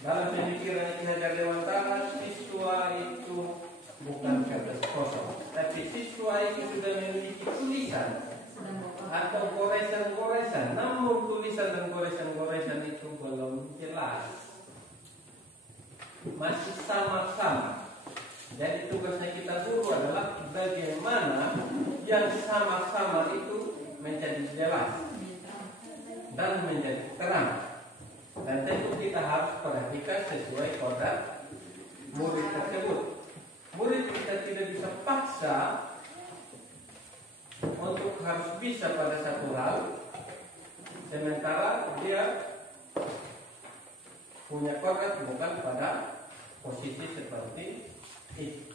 Dalam pemikiran Ki Hajar Dewantara, siswa itu bukan kertas kosong, tapi siswa itu sudah memiliki tulisan atau goresan-goresan. Namun tulisan dan goresan-goresan itu belum jelas, masih sama-sama. Jadi tugasnya kita guru adalah bagaimana yang sama-sama itu menjadi jelas dan menjadi terang. Dan tentu kita harus perhatikan sesuai kodrat murid tersebut. Murid kita tidak bisa paksa untuk harus bisa pada satu hal, sementara dia punya kodrat bukan pada posisi seperti itu.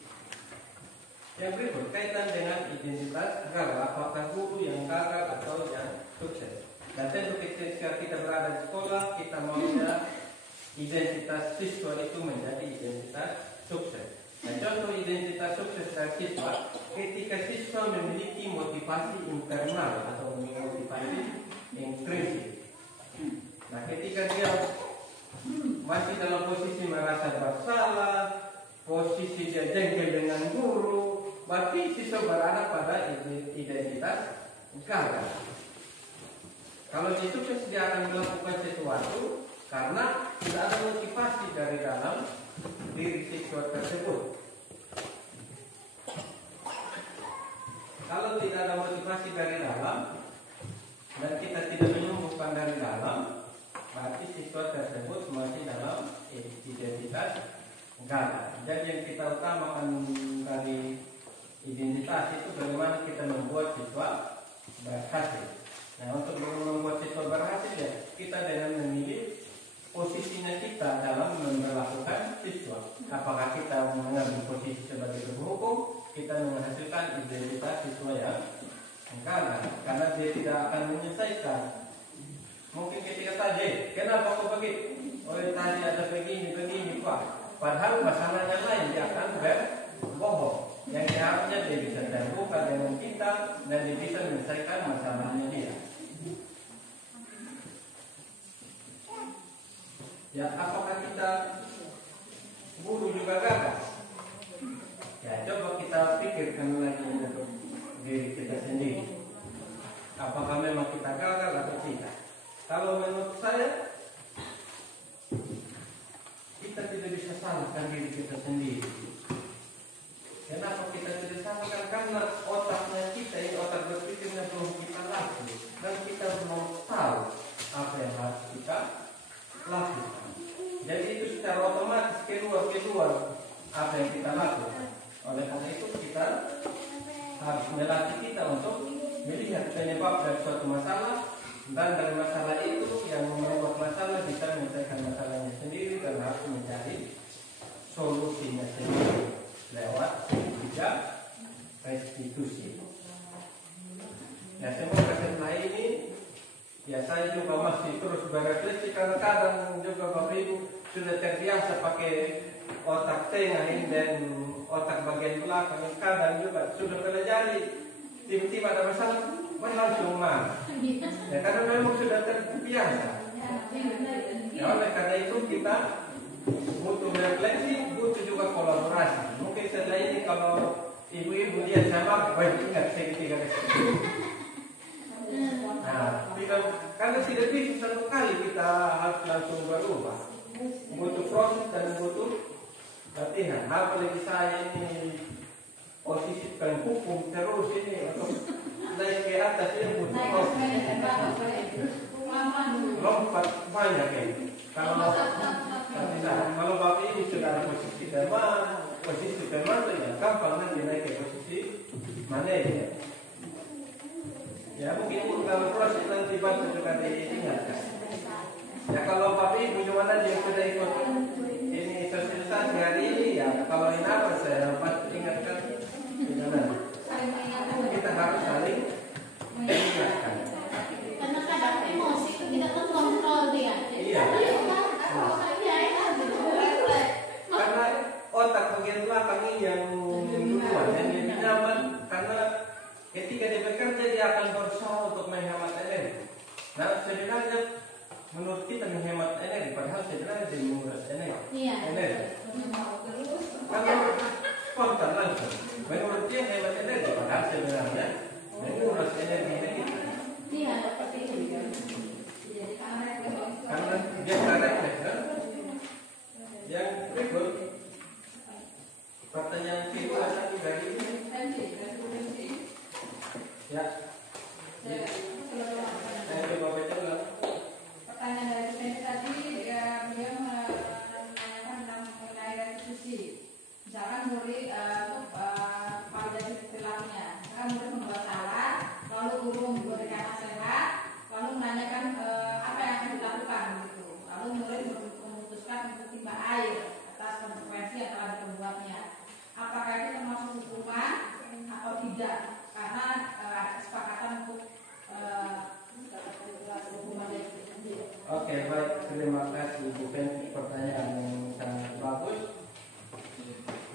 Yang berikut kaitan dengan identitas gagal, apakah guru yang gagal atau yang sukses. Dan tentu ketika kita berada di sekolah, kita maunya identitas siswa itu menjadi identitas sukses. Nah, contoh identitas sukses dari siswa, ketika siswa memiliki motivasi internal atau motivasi intrinsik. Nah, ketika dia masih dalam posisi merasa bersalah, posisi dia jengkel dengan guru, berarti siswa berada pada identitas gagal. Kalau dia sukses, dia akan melakukan sesuatu karena tidak ada motivasi dari dalam diri siswa tersebut. Kalau tidak ada motivasi dari dalam dan kita tidak menyembuhkan dari dalam, berarti siswa tersebut masih dalam identitas gagal. Jadi yang kita utamakan dari identitas itu bagaimana kita membuat siswa berhasil. Nah, untuk membuat siswa berhasil ya, kita dengan memilih posisinya kita dalam memperlakukan siswa. Apakah kita mengambil posisi sebagai guru hukum, kita menghasilkan identitas siswa yang gagal, karena dia tidak akan menyelesaikan. Mungkin ketika tadi, kenapa kok begitu? Oh, tadi ada begini Pak. Padahal masalahnya lain, dia akan berbohong. Yang seharusnya dia bisa terbuka dengan kita dan dia bisa menyelesaikan masalahnya dia. Ya, apakah kita guru juga gagal? Ya, coba kita pikirkan lagi untuk diri kita sendiri. Apakah memang kita gagal atau tidak? Kalau menurut saya, kita tidak bisa salahkan diri kita sendiri. Kenapa kita tidak salahkan? Karena otaknya kita, ini otak berpikirnya belum kita latih, dan kita belum tahu apa yang harus kita lakukan. Jadi itu secara otomatis keluar apa yang kita lakukan. Oleh karena itu kita harus melatih kita untuk melihat penyebab dari suatu masalah, dan dari masalah itu yang membuat masalah bisa menyelesaikan masalahnya sendiri dan harus mencari solusinya sendiri lewat tiga restitusi. Ya, semoga setelah ini ya saya juga masih terus berefleksi, karena kadang juga Bapak Ibu sudah terbiasa pakai otak tengah ini dan otak bagian belakang. Kadang juga sudah pelajari, tiba-tiba ada masalah, langsung marah. Ya karena memang sudah terbiasa. Ya oleh karena itu kita butuh refleksi, butuh juga kolaborasi. Mungkin setelah ini kalau ibu-ibu lihat sama, baik ingat segitiga kecil. Nah, karena tidak bisa satu kali kita harus langsung berubah. Butuh proses dan butuh latihan. Apalagi saya ini posisikan hukum terus ini untuk naik ke atas ini butuh proses. Lompat banyak ini. Kalau Bapak ini sudah ada posisi teman ya gampang nanti naik ke posisi manajer. Ya mungkin kalau proses nanti bantu juga diingatkan. Ya kalau Bapak Ibu juga nanti yang sudah ikut ini sosialisasi hari ini ya kalau ini apa saya pasti ingatkan kita harus saling mengingatkan. Karena kadang emosi itu tidak terkontrol dia. Iya. Karena otak bagian belakang ini yang duluan yang lebih nyaman karena ketika dia bekerja dia akan berusaha untuk menghemat energi. Nah sebenarnya menurut kita menghemat energi, padahal sebenarnya dia menguras energi. Iya. Kalau spontan langsung, menurut dia hemat energi, padahal sebenarnya menguras energi kita. Iya, seperti itu. Karena dia refleks kan? Yang berikut pertanyaan kita tadi dari ini. Ya. Saya coba baca ulang. Pertanyaan dari Stendi tadi, beliau menanyakan mengenai restitusi. Misalkan murid validasi perilakunya, misalkan murid membuat salah, lalu guru memberikan nasihat, lalu menanyakan apa yang akan dilakukan gitu. Lalu murid memutuskan untuk timba air atas konsekuensi yang telah diperbuatnya. Apakah itu termasuk hukuman atau tidak? Karena ada kesepakatan untuk hukuman itu. Oke, baik. Terima kasih Bu Pen, pertanyaan yang sangat bagus.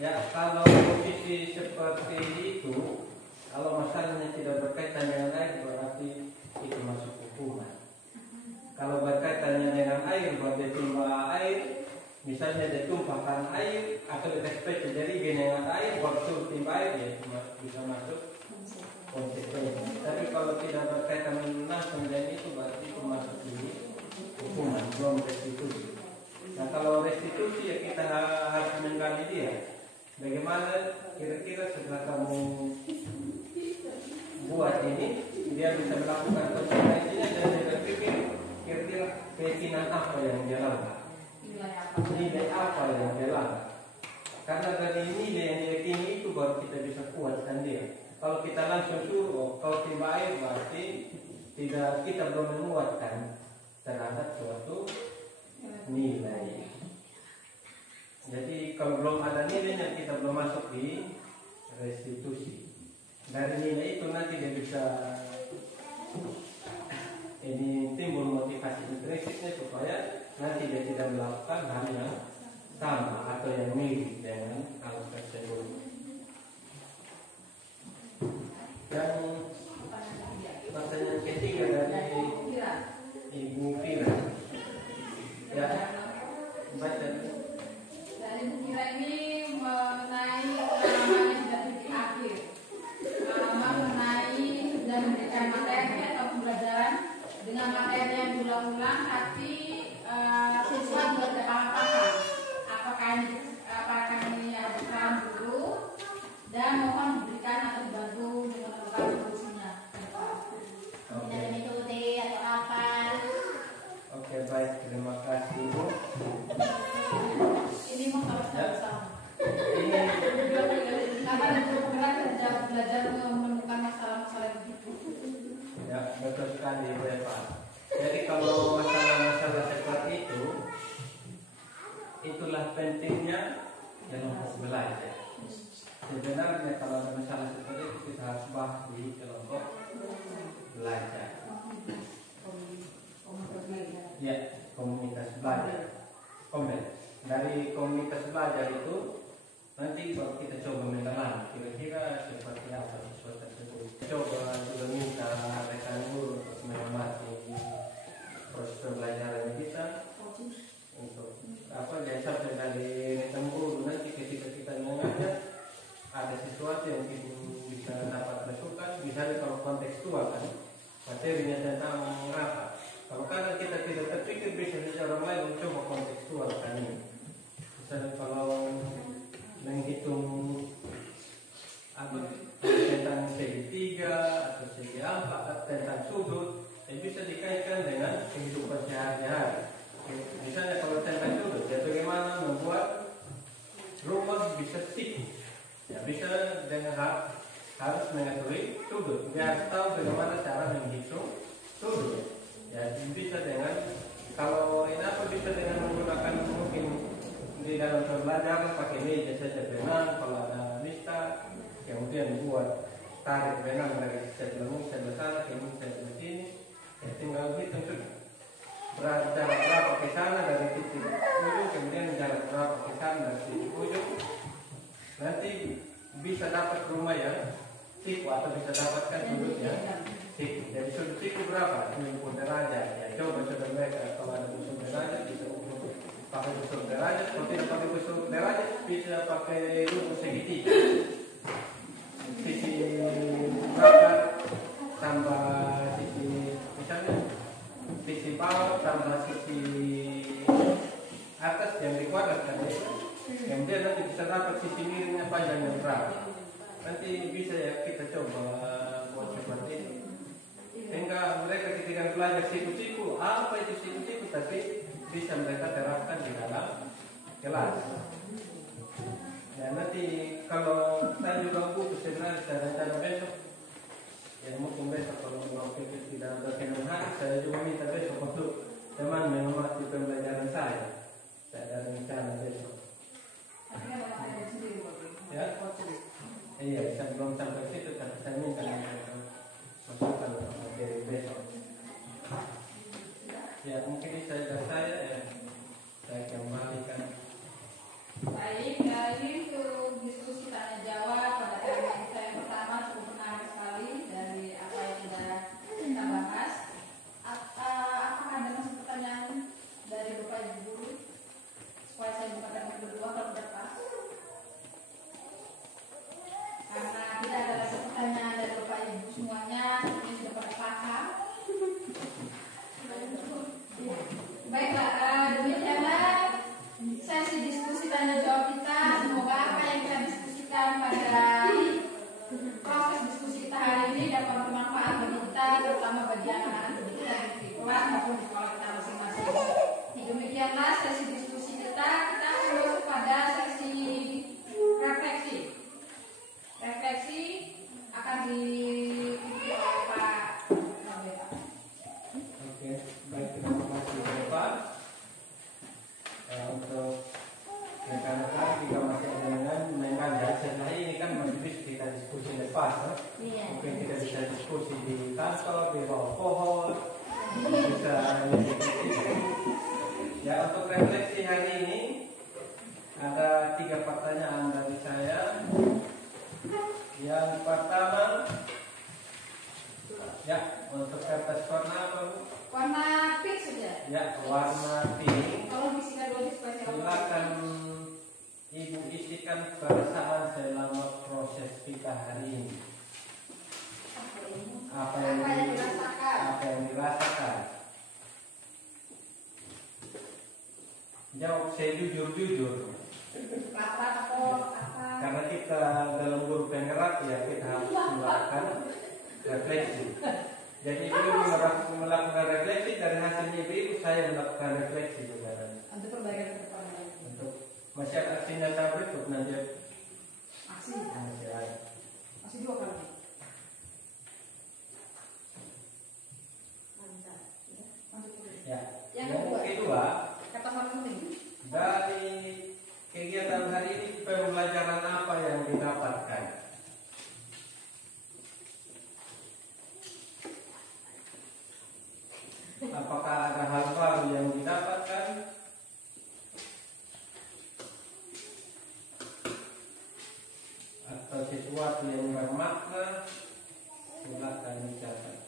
Ya, kalau posisi seperti itu, kalau masalahnya tidak berkaitan dengan air, berarti itu masuk hukuman. Kalau berkaitannya dengan air, berarti timba air, misalnya dia tumpahkan air atau dikasih jadi dengan air, waktu timba air ya bisa masuk konsekuensi. Tapi kalau tidak berkaitan langsung dengan itu, berarti itu masuk di hukuman, belum restitusi. Nah kalau restitusi ya kita harus menggali dia. Bagaimana kira-kira setelah kamu buat ini, dia bisa melakukan konsekuensinya dan dia berpikir kira-kira keyakinan apa yang dia lakukan, nilai apa yang dia lakukan. Karena dari nilai yang dia yakini itu baru kita bisa kuatkan dia. Kalau kita langsung suruh, kalau timba air berarti tidak, kita belum menguatkan terhadap suatu nilai. Jadi kalau belum ada nilainya kita belum masuk di restitusi. Dari nilai itu nanti dia bisa ini timbul motivasi intrinsiknya supaya nanti dia tidak melakukan hal yang sama atau yang mirip dengan hal tersebut. Dan pertanyaan ketiga dari Ibu Fira. Ya, baca. Dari Ibu Fira ini mengenai pengalaman yang sudah di akhir. Pengalaman mengenai sudah memberikan materi atau pembelajaran dengan materi yang diulang-ulang, tapi siswa juga tidak paham. Apakah ini ada peran guru dan mohon diberikan atau dibantu dengan solusinya. Dari metode atau apa? Oke, baik, terima kasih Bu. Ini mau kalau sama. Ini Karena ada guru penggerak belajar menemukan masalah-masalah begitu. ya betul sekali Bu Eva. Jadi kalau masalah-masalah seperti itu, itulah pentingnya kelompok belajar. Sebenarnya kalau ada masalah seperti itu kita harus bahas di kelompok belajar. Ya, komunitas belajar. Dari komunitas belajar itu Nanti kalau kita coba mendalam, kira-kira seperti apa siswa tersebut. Coba juga minta rekan guru untuk mengamati proses pembelajaran kita untuk apa jangan sampai dari rekan guru nanti ketika kita mengajar ada sesuatu yang kita bisa dapat masukan. Misalnya kalau kontekstual kan materinya tentang apa. Kalau kadang kita tidak terpikir bisa saja orang lain mencoba kontekstual kan ini. Misalnya kalau menghitung apa tentang segi 3 atau segi 4 atau tentang sudut yang bisa dikaitkan dengan kehidupan sehari-hari. Misalnya kalau tentang sudut, ya bagaimana membuat rumah bisa stick. Ya bisa dengan harus mengetahui sudut. Dia harus tahu bagaimana cara menghitung sudut. Ya bisa dengan kalau ini apa bisa dengan menggunakan mungkin di dalam pembelajaran pakai meja saja benang, kalau ada lista kemudian buat tarik benang dari sebelah sana kemudian sebelah sini, ya tinggal hitung sudah jarak berapa ke sana dari titik ujung, kemudian jarak berapa ke sana dari titik ujung, nanti bisa dapat rumah yang siku atau bisa dapatkan sudut yang siku. Jadi sudut siku berapa? 90 derajat. Ya coba mereka kalau ada usul derajat bisa pakai usul derajat, kalau tidak pakai usul derajat bisa pakai rumus segitiga. Sisi berapa tambah sisi misalnya sisi bawah tambah sisi atas yang dikuadratkan ya. Kemudian nanti bisa dapat sisi miringnya panjangnya berapa. Nanti bisa ya kita coba buat seperti itu. Sehingga mereka ketika belajar siku-siku, apa itu siku-siku, tapi bisa mereka terapkan di dalam kelas. Ya nanti kalau saya juga butuh sebenarnya saya rencana besok, ya mungkin besok kalau mau pikir tidak berkenan hari, saya juga minta besok untuk teman mengamati pembelajaran saya. Saya ada rencana besok. Ya, iya, saya belum sampai situ, tapi saya minta masukan dari besok. Ya mungkin saya saya kembalikan. Baik, ini untuk diskusi tanya jawab pada kali kita yang pertama cukup menarik sekali dari apa yang sudah kita bahas. Apakah ada masih pertanyaan dari Bapak Ibu guru supaya saya bukakan yang kedua kalau tidak pas? Karena tidak ada rasa pertanyaan dari Bapak Ibu semuanya, ini sudah pada paham. Baiklah, demikianlah sesi diskusi tanya jawab kita. Semoga apa yang kita diskusikan pada proses diskusi kita hari ini dapat bermanfaat bagi kita, terutama bagi anak-anak didik kita di kelas maupun di sekolah kita masing-masing. Demikianlah sesi diskusi kita. Kita akan masuk pada sesi refleksi. Refleksi akan diikuti oleh Pak Nabila. Oke, baik, terima kasih Pak. Untuk rekan-rekan jika masih ada dengan mengajar setelah ini kan masih bisa kita diskusi lepas, mungkin kita bisa diskusi di kantor, di bawah pohon, bisa ya. Untuk refleksi hari ini ada 3 pertanyaan dari saya. Yang pertama, ya untuk kertas warna apa Bu? Warna pink saja. Ya, warna pink. Tolong isikan dulu supaya saya Silakan Ibu isikan perasaan selama proses kita hari ini. Apa yang dirasakan? Jawab saya jujur. lapar atau apa? Karena kita dalam guru penggerak ya kita harus melakukan refleksi. Jadi ibu melakukan refleksi, dari hasilnya ibu saya melakukan refleksi juga. Untuk perbaikan ke depan. Untuk masyarakat aksinya berikut nanti Aksi. Aksi 2 kali. Ya. Yang kedua, kata paling penting. dari kegiatan hari ini pembelajaran apa yang didapatkan? Apakah ada hal baru yang didapatkan sesuatu yang bermakna, silakan dicatat.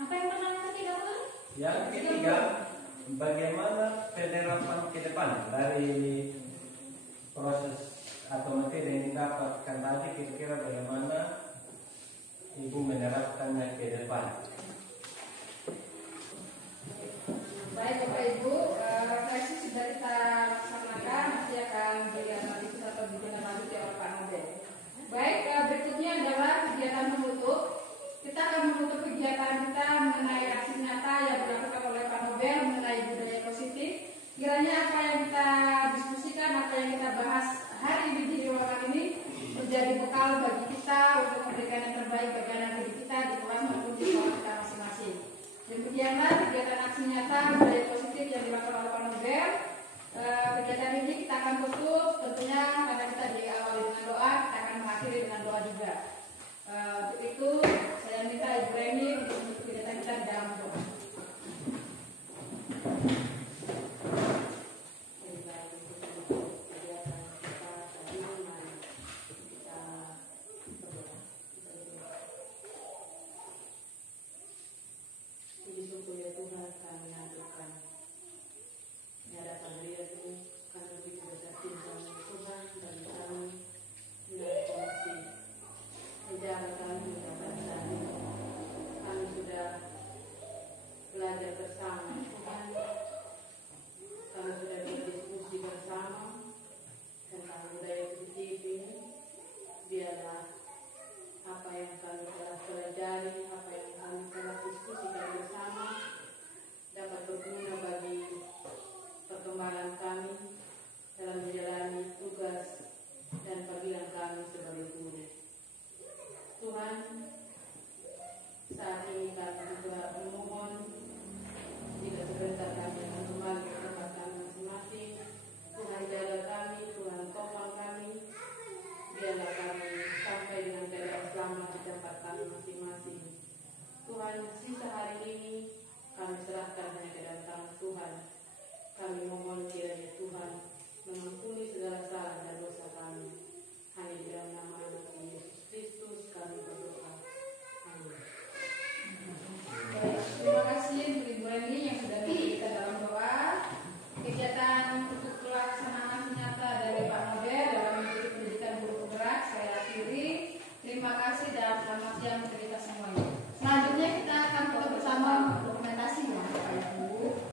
Apa yang pertanyaan ketiga Bu? Yang ketiga, bagaimana penerapan ke depan dari proses atau materi yang didapatkan tadi, kira-kira bagaimana Ibu menerapkannya ke depan? Baik Bapak Ibu, refleksi sudah kita laksanakan, nanti akan dianalisis atau ditindaklanjuti oleh Pak Nobel. Baik, berikutnya adalah kegiatan penutup. Kita akan menutup kegiatan kita mengenai aksi nyata yang dilakukan oleh Pak Nobel mengenai budaya positif. Kiranya apa yang kita diskusikan, apa yang kita bahas hari ini di ruangan ini menjadi bekal bagi kita untuk memberikan yang terbaik bagi anak didik kita di kelas maupun di sekolah kita masing-masing. Demikianlah kegiatan aksi nyata budaya positif yang dilakukan oleh Pak Nobel.